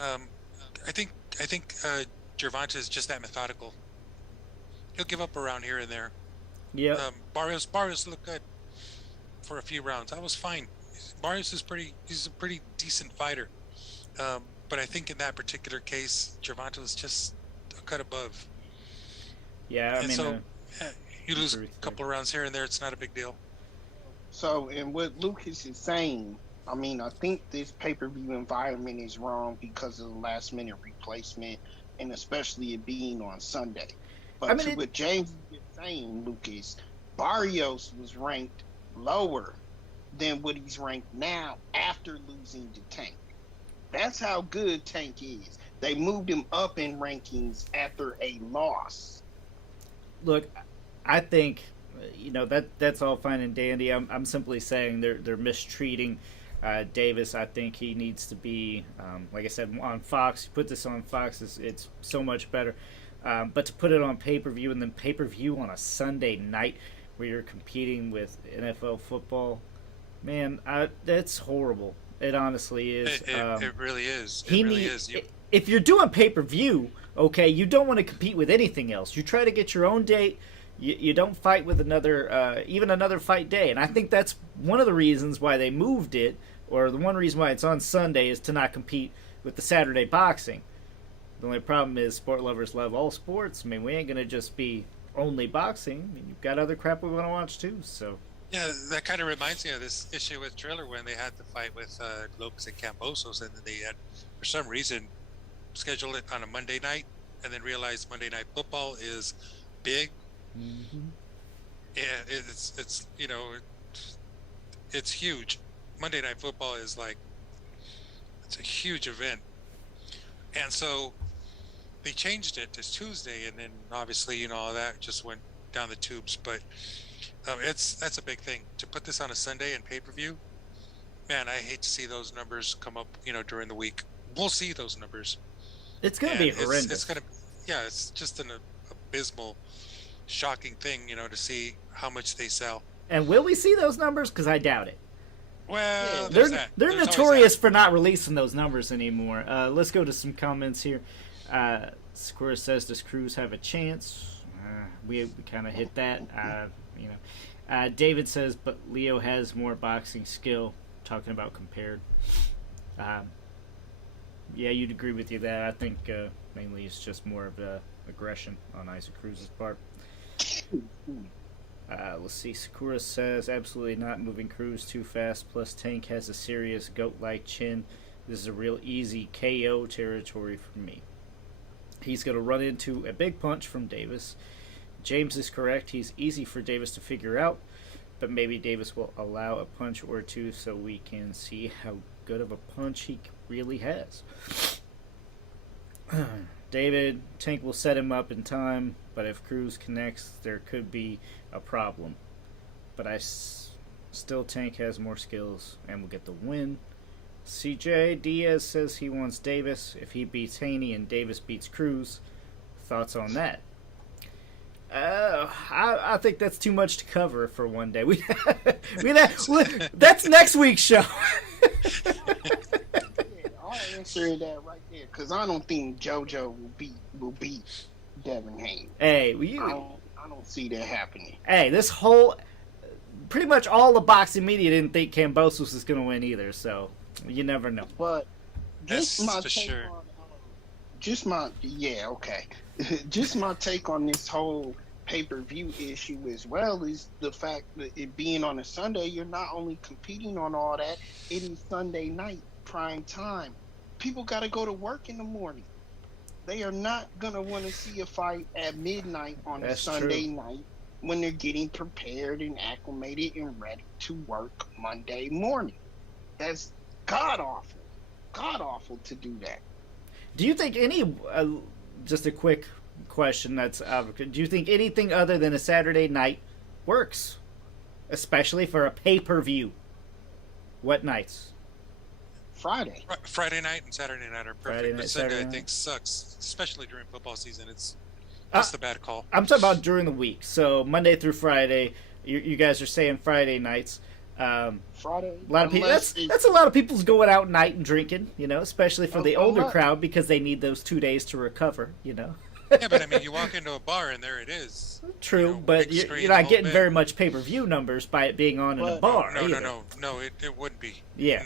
I think Gervonta is just that methodical. He'll give up around here and there. Yeah. Barrios looked good for a few rounds. I was fine. Barrios is he's a pretty decent fighter. But I think in that particular case, Gervonta was just a cut above. Yeah, I mean, you lose a couple of rounds here and there, it's not a big deal. So, and what Lucas is saying, I mean, I think this pay-per-view environment is wrong because of the last-minute replacement, and especially it being on Sunday. But what James is saying, Lucas, Barrios was ranked lower than what he's ranked now after losing to Tank. That's how good Tank is. They moved him up in rankings after a loss. Look, I think that's all fine and dandy. I'm simply saying they're mistreating Davis. I think he needs to be, like I said, on Fox. Put this on Fox, it's so much better. But to put it on pay-per-view, and then pay-per-view on a Sunday night where you're competing with NFL football, man, that's horrible. It honestly is. It really is. It really is. If you're doing pay-per-view, okay, you don't want to compete with anything else. You try to get your own date. You don't fight with even another fight day. And I think that's one of the reasons why they moved it, or the one reason why it's on Sunday, is to not compete with the Saturday boxing. The only problem is sport lovers love all sports. I mean, we ain't going to just be only boxing. I mean, you've got other crap we want to watch too, so... Yeah, that kind of reminds me of this issue with Triller when they had the fight with Lopez and Kambosos, and then they had, for some reason, scheduled it on a Monday night, and then realized Monday Night Football is big. Mm-hmm. Yeah, it's huge. Monday Night Football is it's a huge event, and so they changed it to Tuesday, and then obviously all that just went down the tubes, but. That's a big thing to put this on a Sunday and pay-per-view. Man, I hate to see those numbers come up, during the week. We'll see those numbers. It's going to be horrendous. It's just an abysmal, shocking thing, to see how much they sell. And will we see those numbers? Because I doubt it. Well, they're notorious for not releasing those numbers anymore. Let's go to some comments here. Sakura says, does Cruz have a chance? We kind of hit that. David says, but Leo has more boxing skill. Talking about compared. Yeah, you'd agree with you that. I think mainly it's just more of aggression on Isaac Cruz's part. Let's see. Sakura says, absolutely not moving Cruz too fast. Plus, Tank has a serious goat-like chin. This is a real easy KO territory for me. He's going to run into a big punch from Davis. James is correct. He's easy for Davis to figure out, but maybe Davis will allow a punch or two so we can see how good of a punch he really has. David, Tank will set him up in time, but if Cruz connects, there could be a problem. But still Tank has more skills and will get the win. CJ Diaz says he wants Davis. If he beats Haney and Davis beats Cruz, thoughts on that? I think that's too much to cover for one day. That's next week's show. I'll answer that right there because I don't think Jojo will beat Devin Haney. Hey, I don't see that happening. Hey, pretty much all the boxing media didn't think Kambosos was going to win either, so you never know. But just my for take sure. on just my yeah, okay. Just my take on this whole pay-per-view issue as well is the fact that it being on a Sunday, you're not only competing on all that, it is Sunday night prime time. People got to go to work in the morning. They are not going to want to see a fight at midnight on a Sunday night when they're getting prepared and acclimated and ready to work Monday morning. That's god-awful to do that. Do you think just a quick question do you think anything other than a Saturday night works? Especially for a pay-per-view? What nights? Friday night and Saturday night are perfect, but Sunday I think sucks, especially during football season. It's the bad call. I'm talking about during the week, so Monday through Friday. You guys are saying Friday nights. Friday. A lot of people. That's a lot of people's going out night and drinking. Especially for the older crowd because they need those 2 days to recover. Yeah, but I mean, you walk into a bar and there it is. True, but you're not getting very much pay-per-view numbers by it being on in a bar. No, it wouldn't be. Yeah,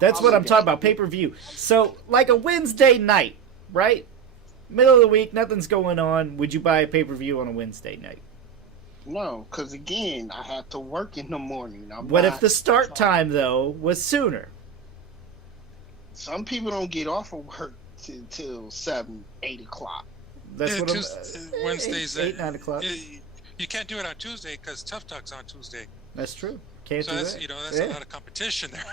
that's what I'm talking about. Pay-per-view. So, like a Wednesday night, right? Middle of the week, nothing's going on. Would you buy a pay-per-view on a Wednesday night? No, because again, I have to work in the morning. What if the start time, though, was sooner? Some people don't get off of work till 7, 8 o'clock. That's what Wednesdays, 8, 9 o'clock. You can't do it on Tuesday because Tough Talk's on Tuesday. That's true. Can't do that's, that. That's a lot of competition there.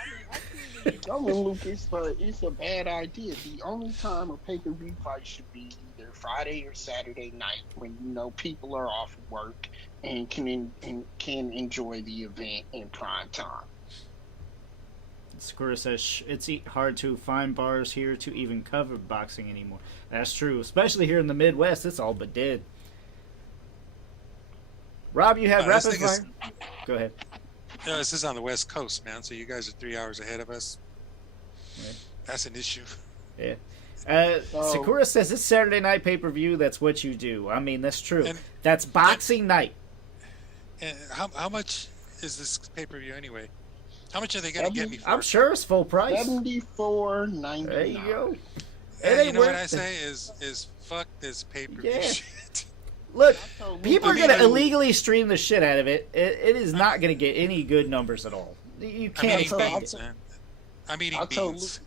Lucas, but it's a bad idea. The only time a pay-per-view fight should be either Friday or Saturday night when people are off work and can enjoy the event in prime time. Sakura says it's hard to find bars here to even cover boxing anymore. That's true, especially here in the Midwest. It's all but dead. Rob, you have rapid fire? Go ahead. No, this is on the West Coast, man, so you guys are 3 hours ahead of us. Right. That's an issue. Yeah. Sakura says it's Saturday night pay-per-view. That's what you do. I mean, that's true. That's boxing night. And how much is this pay-per-view anyway? How much are they going to get me for? I'm sure it's full price. $74.99. There you go. You know what I say is fuck this pay-per-view shit. Look, people are going to illegally stream the shit out of it. It is not going to get any good numbers at all. You can't. I'm eating beans.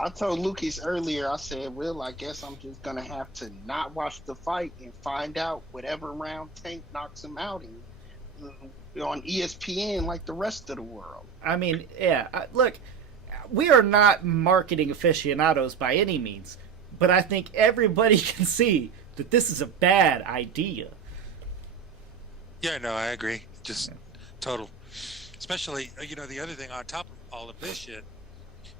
I told Lucas earlier, I said, well, I guess I'm just going to have to not watch the fight and find out whatever round Tank knocks him out on ESPN like the rest of the world. I mean, yeah. Look, we are not marketing aficionados by any means, but I think everybody can see that this is a bad idea. Yeah, no, I agree. Just total. Especially, the other thing on top of all of this shit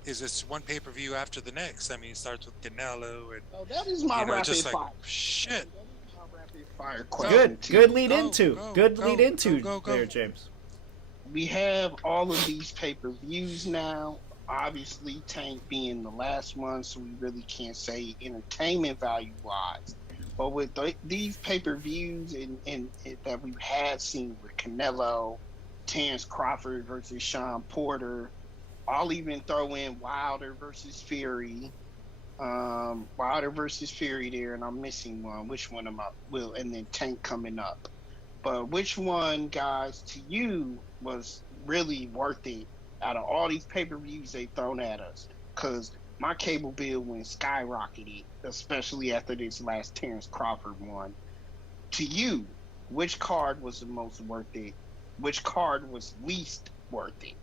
is this one pay-per-view after the next. I mean, it starts with Canelo and... Oh, that is my rapid just fire. Shit. That is my rapid fire question. Good lead into there, James. We have all of these pay-per-views now. Obviously, Tank being the last one, so we really can't say entertainment value-wise. But with these pay-per-views and that we've had seen with Canelo, Terrence Crawford versus Sean Porter, I'll even throw in Wilder versus Fury. Wilder versus Fury there, and I'm missing one. Which one am I? And then Tank coming up. But which one, guys, to you was really worth it out of all these pay-per-views they've thrown at us? Because my cable bill went skyrocketed, especially after this last Terrence Crawford one. To you, which card was the most worth it? Which card was least worth it?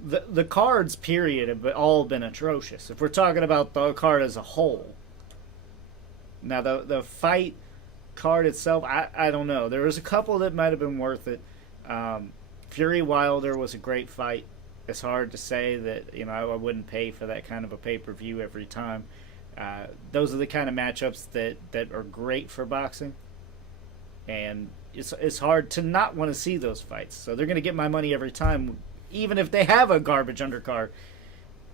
The cards, period, have all been atrocious. If we're talking about the card as a whole. Now, the fight card itself, I don't know. There was a couple that might have been worth it. Fury Wilder was a great fight. It's hard to say that, I wouldn't pay for that kind of a pay-per-view every time. Those are the kind of matchups that are great for boxing. And it's hard to not want to see those fights. So they're going to get my money every time, even if they have a garbage undercard,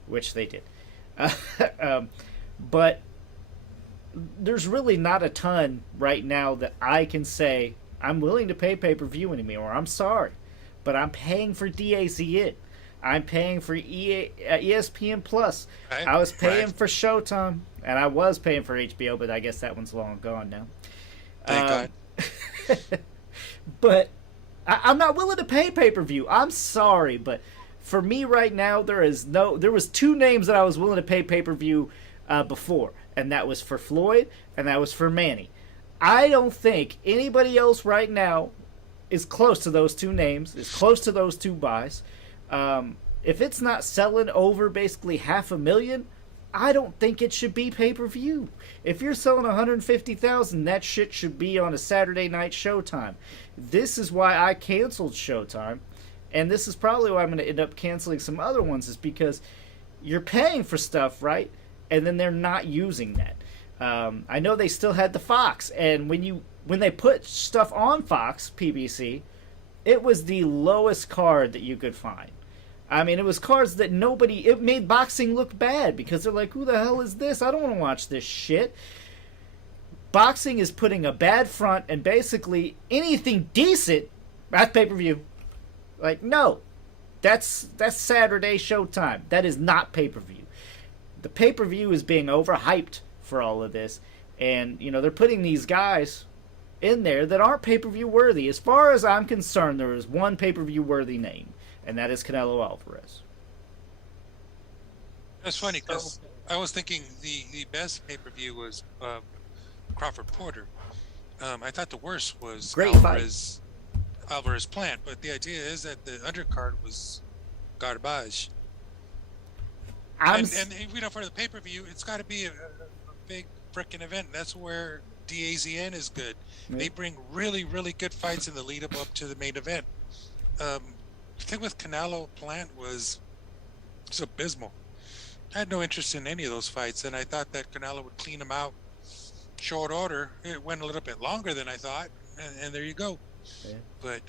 which they did. But there's really not a ton right now that I can say I'm willing to pay pay-per-view anymore. I'm sorry, but I'm paying for DAZN. I'm paying for ESPN Plus. Right. I was paying for Showtime, and I was paying for HBO, but I guess that one's long gone now. Thank God. But I'm not willing to pay pay-per-view. I'm sorry, but for me right now, there was two names that I was willing to pay pay-per-view before, and that was for Floyd, and that was for Manny. I don't think anybody else right now is close to those two names, is close to those two buys. If it's not selling over basically 500,000, I don't think it should be pay-per-view. If you're selling 150,000, that shit should be on a Saturday night Showtime. This is why I canceled Showtime, and this is probably why I'm going to end up canceling some other ones, is because you're paying for stuff, right? And then they're not using that. I know they still had the Fox, and when they put stuff on Fox, PBC, it was the lowest card that you could find. I mean, it was cards that it made boxing look bad, because they're like, who the hell is this? I don't want to watch this shit. Boxing is putting a bad front, and basically anything decent, that's pay-per-view. Like, no. That's Saturday Showtime. That is not pay-per-view. The pay-per-view is being overhyped for all of this, and they're putting these guys in there that aren't pay-per-view worthy. As far as I'm concerned, there is one pay-per-view worthy name, and that is Canelo Alvarez. That's funny, because I was thinking the best pay-per-view was Crawford Porter. I thought the worst was Great Alvarez Plant, but the idea is that the undercard was garbage. And for the pay-per-view, it's got to be a big freaking event. That's where DAZN is good. Yeah. They bring really, really good fights in the lead up to the main event. The thing with Canelo Plant was abysmal. I had no interest in any of those fights, and I thought that Canelo would clean them out short order. It went a little bit longer than I thought, and there you go. Yeah. But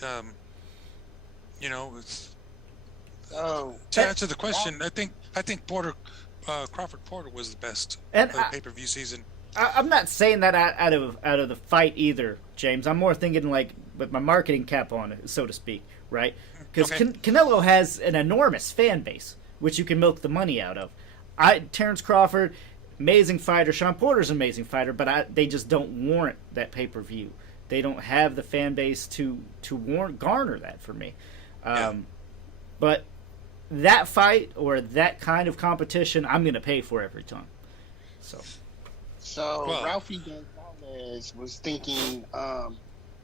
to answer the question, I think Crawford Porter was the best pay-per-view season. I'm not saying that out of the fight either, James. I'm more thinking like with my marketing cap on, so to speak, right? Because Canelo has an enormous fan base, which you can milk the money out of. Terrence Crawford, amazing fighter. Sean Porter's an amazing fighter, but they just don't warrant that pay-per-view. They don't have the fan base to garner that for me. But that fight or that kind of competition, I'm going to pay for every time. So Ralphie Gonzalez was thinking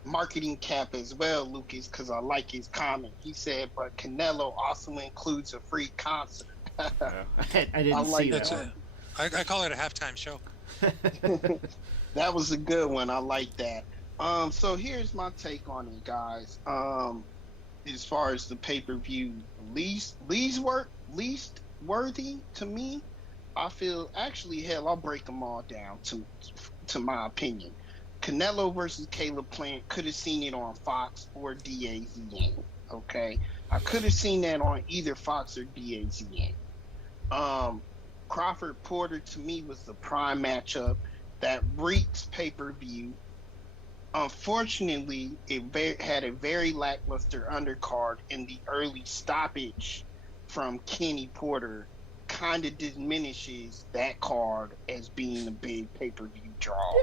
marketing cap as well, Lucas, because I like his comment. He said, but Canelo also includes a free concert. I didn't see that. I call it a halftime show. That was a good one. I like that. So here's my take on it, guys. As far as the pay-per-view least worthy to me, I feel actually, hell, I'll break them all down to my opinion. Canelo versus Caleb Plant, could have seen it on Fox or DAZN. Okay, I could have seen that on either Fox or DAZN. Crawford Porter to me was the prime matchup that reeks pay-per-view. Unfortunately, it had a very lackluster undercard, and the early stoppage from Kenny Porter kind of diminishes that card as being a big pay-per-view draw.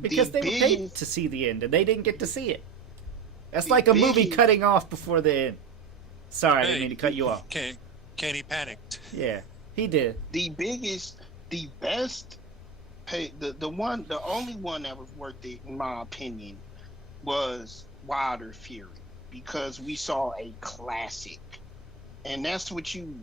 Because they were paid to see the end, and they didn't get to see it. That's like a movie cutting off before the end. Sorry, I didn't mean to cut you off. Kenny panicked. Yeah, he did. The best the only one that was worth it, in my opinion, was Wilder Fury, because we saw a classic, and that's what you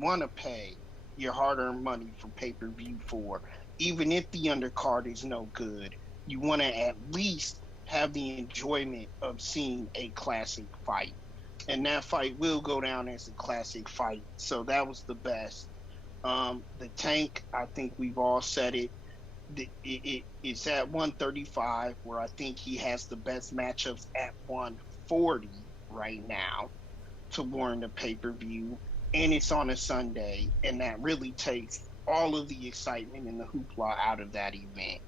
want to pay your hard-earned money for pay-per-view for. Even if the undercard is no good, you want to at least have the enjoyment of seeing a classic fight, and that fight will go down as a classic fight. So that was the best. The Tank, I think we've all said it. It's at 135, where I think he has the best matchups at 140 right now to warrant a pay-per-view, and it's on a Sunday, and that really takes all of the excitement and the hoopla out of that event.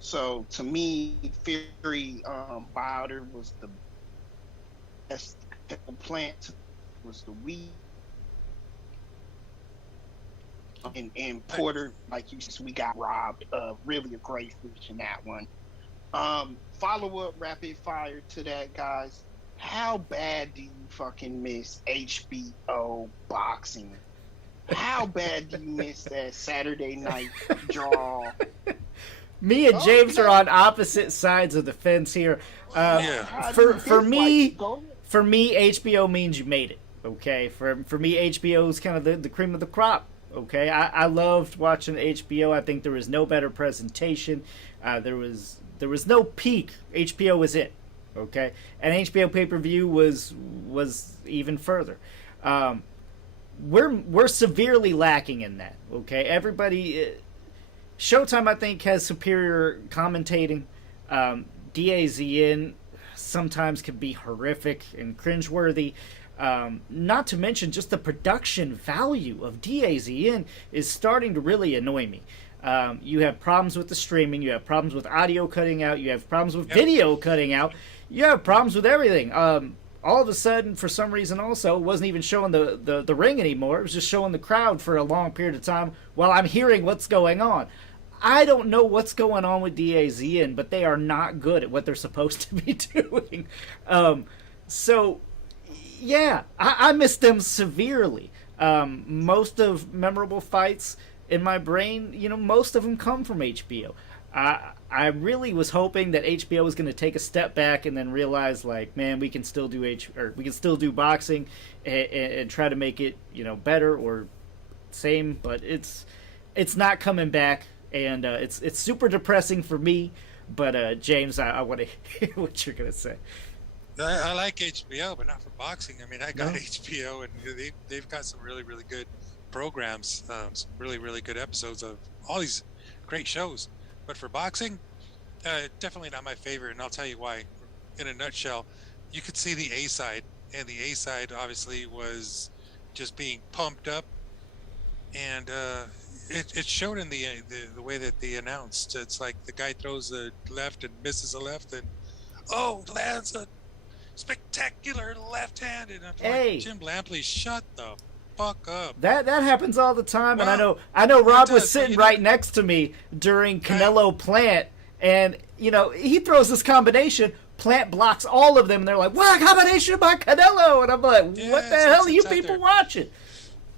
So to me, Fury Wilder was the best. Plant was the weak And Porter, like you said, we got robbed. Really a great finish in that one. Follow-up rapid fire to that, guys. How bad do you fucking miss HBO boxing? How bad do you miss that Saturday night draw? Me and James are on opposite sides of the fence here. For me, HBO means you made it. Okay, for me, HBO is kind of the cream of the crop. Okay, I loved watching HBO. I think there was no better presentation. There was no peak. HBO was it. Okay, and HBO pay-per-view was even further. We're severely lacking in that. Okay, everybody. Showtime, I think, has superior commentating. DAZN sometimes can be horrific and cringeworthy. Not to mention just the production value of DAZN is starting to really annoy me. You have problems with the streaming. You have problems with audio cutting out. You have problems with video cutting out. You have problems with everything. All of a sudden, for some reason also, it wasn't even showing the ring anymore. It was just showing the crowd for a long period of time while I'm hearing what's going on. I don't know what's going on with DAZN, but they are not good at what they're supposed to be doing. So, yeah, I miss them severely. Most of memorable fights in my brain, most of them come from HBO. I really was hoping that HBO was going to take a step back and then realize, like, man, we can still do boxing and try to make it, better or same, but it's not coming back, and it's super depressing for me. But James, I want to hear what you're going to say. I like HBO, but not for boxing. I mean, I got HBO, and they've got some really, really good programs, some really, really good episodes of all these great shows. But for boxing, definitely not my favorite, and I'll tell you why. In a nutshell, you could see the A side, and the A side obviously was just being pumped up, and it showed in the way that they announced. It's like the guy throws a left and misses a left, and lands a spectacular left hand, and I'm like, Jim Lampley, shut the fuck up. That happens all the time, and I know Rob was sitting right next to me during Canelo Plant, and he throws this combination. Plant blocks all of them, and they're like, "What a combination by Canelo!" And I'm like, "What the hell are you people watching?"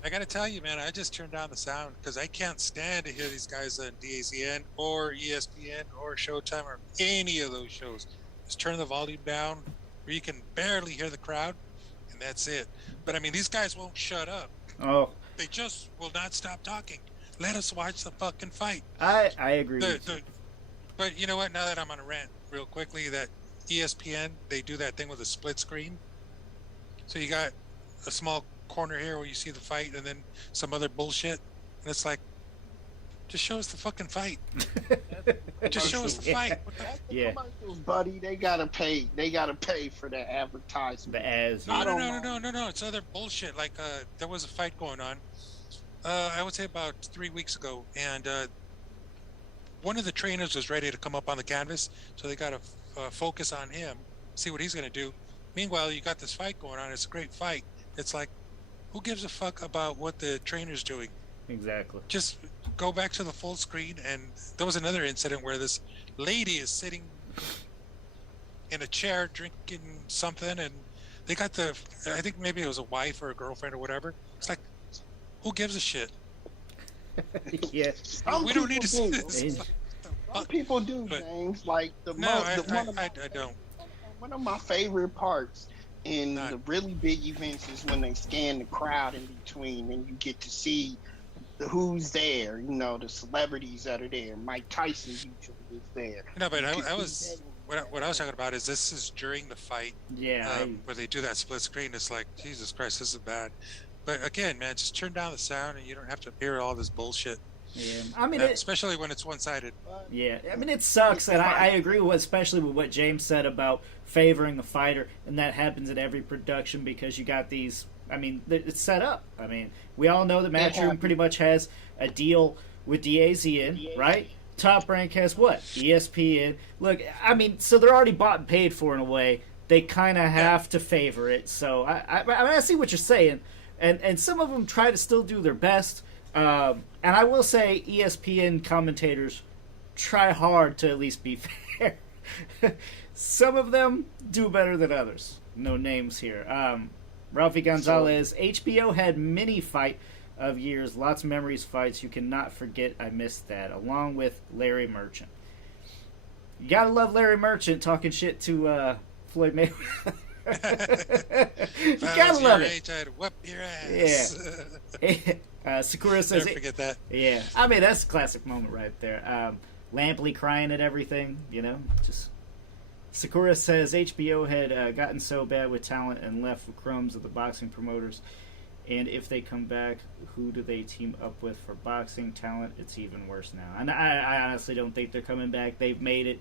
I gotta tell you, man, I just turned down the sound because I can't stand to hear these guys on DAZN or ESPN or Showtime or any of those shows. Just turn the volume down where you can barely hear the crowd, and that's it. But I mean, these guys won't shut up. Oh, they just will not stop talking. Let us watch the fucking fight. I agree with you. But you know what? Now that I'm on a rant real quickly, that ESPN, they do that thing with a split screen. So you got a small corner here where you see the fight and then some other bullshit. And it's like, just show us the fucking fight. Just show us the fight. Yeah. Buddy, they gotta pay for that advertisement. The ads. No. It's other bullshit. Like there was a fight going on. I would say about 3 weeks ago, and one of the trainers was ready to come up on the canvas, so they got to focus on him, see what he's gonna do. Meanwhile, you got this fight going on. It's a great fight. It's like, who gives a fuck about what the trainer's doing? Exactly. Just go back to the full screen. And there was another incident where this lady is sitting in a chair drinking something, and they got I think maybe it was a wife or a girlfriend or whatever. It's like, who gives a shit? Yeah. We don't need to see this. Some people do, James. Like I don't. One of my favorite parts in the really big events is when they scan the crowd in between, and you get to see who's there. The celebrities that are there. Mike Tyson usually is there. No, but what I was talking about is this is during the fight. Yeah. Where they do that split screen. It's like, Jesus Christ, this is bad. But again, man, just turn down the sound, and you don't have to hear all this bullshit. Yeah, I mean, especially when it's one-sided. Yeah, I mean, it sucks, and I agree especially with what James said about favoring the fighter, and that happens in every production because you got these. I mean, it's set up. I mean, we all know that Matchroom pretty much has a deal with DAZN, right? Top Rank has what? ESPN. Look, I mean, so they're already bought and paid for in a way. They kind of have to favor it. So I see what you're saying, and some of them try to still do their best. And I will say ESPN commentators try hard to at least be fair. Some of them do better than others. No names here. Ralphie Gonzalez, HBO had many fight of years, lots of memories, fights. You cannot forget I missed that, along with Larry Merchant. You gotta love Larry Merchant talking shit to Floyd Mayweather. You gotta love it. I'd whip your ass. Yeah. Sakura says, never forget that. Yeah, I mean that's a classic moment right there. Lampley crying at everything, just. Sakura says HBO had gotten so bad with talent and left with crumbs of the boxing promoters. And if they come back, who do they team up with for boxing talent? It's even worse now. And I honestly don't think they're coming back. They've made it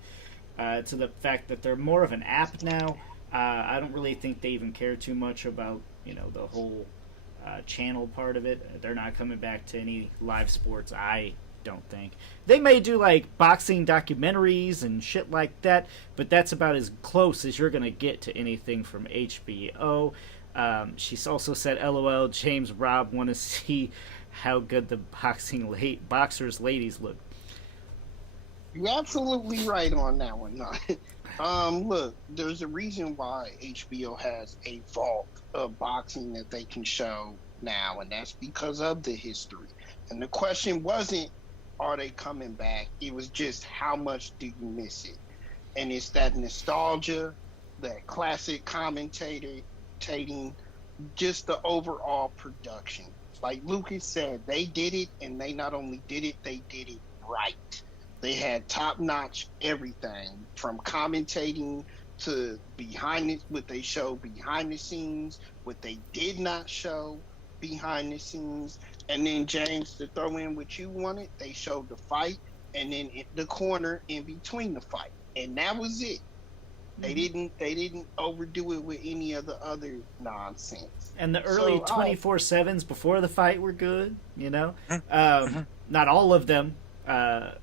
to the fact that they're more of an app now. I don't really think they even care too much about the whole channel part of it. They're not coming back to any live sports, I don't think. They may do like boxing documentaries and shit like that, but that's about as close as you're gonna get to anything from HBO. She's also said, LOL, James Robb want to see how good the boxers ladies look. You're absolutely right on that one. Look, there's a reason why HBO has a vault of boxing that they can show now, and that's because of the history. And the question wasn't, are they coming back? It was just, how much do you miss it? And it's that nostalgia, that classic commentating, just the overall production. Like Lucas said, they did it, and they not only did it, they did it right. They had top-notch everything, from commentating to what they show behind the scenes, what they did not show behind the scenes. And then, James, to throw in what you wanted, they showed the fight, and then the corner in between the fight, and that was it. They didn't overdo it with any of the other nonsense. And the early 24/7s before the fight were good, not all of them.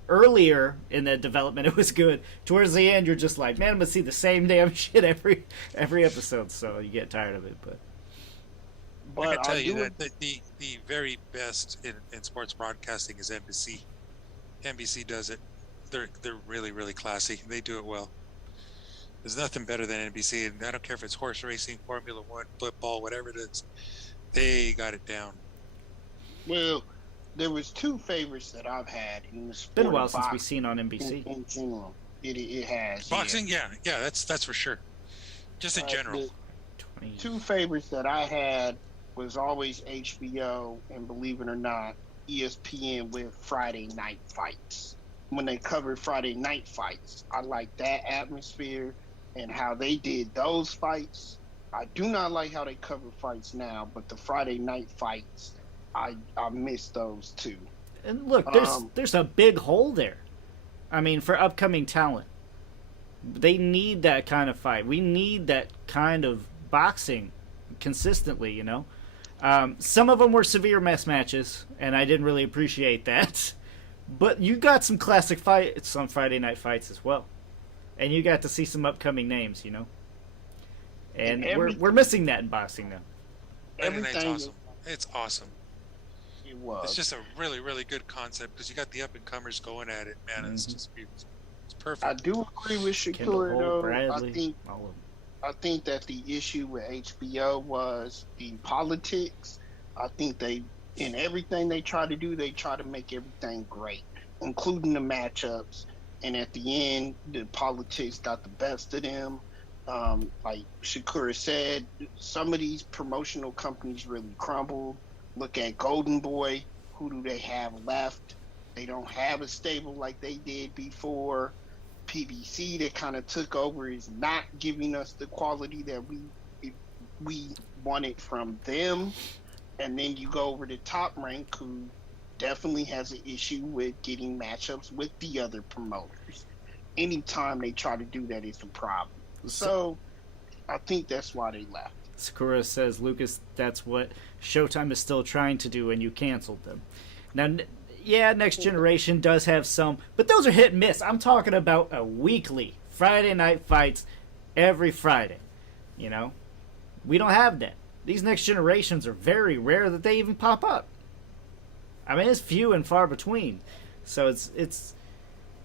Earlier in the development, it was good. Towards the end, you're just like, man, I'm gonna see the same damn shit every episode, so you get tired of it. But I can tell you that the very best in sports broadcasting is NBC. NBC does it. They're really, really classy. They do it well. There's nothing better than NBC, and I don't care if it's horse racing, Formula One, football, whatever it is. They got it down. Well, there was two favorites that I've had in the sport. It's been a while since we've seen on NBC. In general, it has. Boxing, yeah, that's for sure. Just in general. Two favorites that I had was always HBO, and believe it or not, ESPN with Friday night fights. When they covered Friday night fights, I like that atmosphere and how they did those fights. I do not like how they cover fights now, but the Friday night fights, I miss those too. And look, there's a big hole there. I mean, for upcoming talent, they need that kind of fight. We need that kind of boxing consistently, Some of them were severe mess matches, and I didn't really appreciate that. But you got some classic fights on Friday night fights as well. And you got to see some upcoming names, And we're missing that in boxing now. Friday night's awesome. It's awesome. It was. It's just a really, really good concept because you got the up-and-comers going at it, man. It's just beautiful. It's perfect. I do agree with Shakur, though. Bradley, I think that the issue with HBO was the politics. I think in everything they try to do, they try to make everything great, including the matchups. And at the end, the politics got the best of them. Like Shakur said, some of these promotional companies really crumbled. Look at Golden Boy. Who do they have left? They don't have a stable like they did before. PBC that kind of took over is not giving us the quality that we wanted from them. And then you go over to Top Rank, who definitely has an issue with getting matchups with the other promoters. Anytime they try to do that, it's a problem. So I think that's why they left. Sakura says, Lucas, that's what Showtime is still trying to do, and you canceled them. Now, yeah, Next Generation does have some, but those are hit and miss. I'm talking about a weekly Friday night fights every Friday. We don't have that. These Next Generations are very rare that they even pop up. I mean, it's few and far between. So it's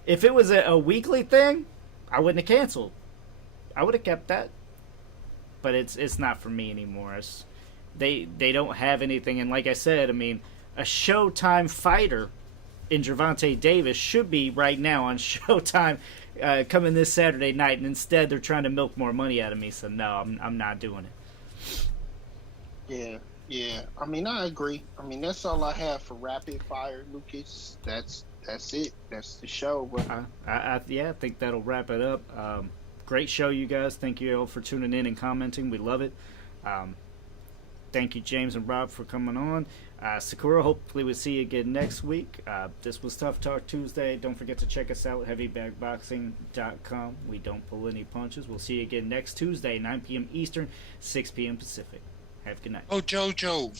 if it was a weekly thing, I wouldn't have canceled. I would have kept that. But it's not for me anymore. They don't have anything, and like I said, I mean, a Showtime fighter in Gervonta Davis should be right now on Showtime coming this Saturday night, and instead they're trying to milk more money out of me. So no, I'm not doing it. Yeah. I mean, I agree. I mean, that's all I have for rapid fire, Lucas. That's it. That's the show. But I think that'll wrap it up. Great show, you guys. Thank you all for tuning in and commenting. We love it. Thank you, James and Rob, for coming on. Sakura, hopefully we'll see you again next week. This was Tough Talk Tuesday. Don't forget to check us out, heavybagboxing.com. We don't pull any punches. We'll see you again next Tuesday, 9 p.m. Eastern, 6 p.m. Pacific. Have a good night. Oh, Jojo.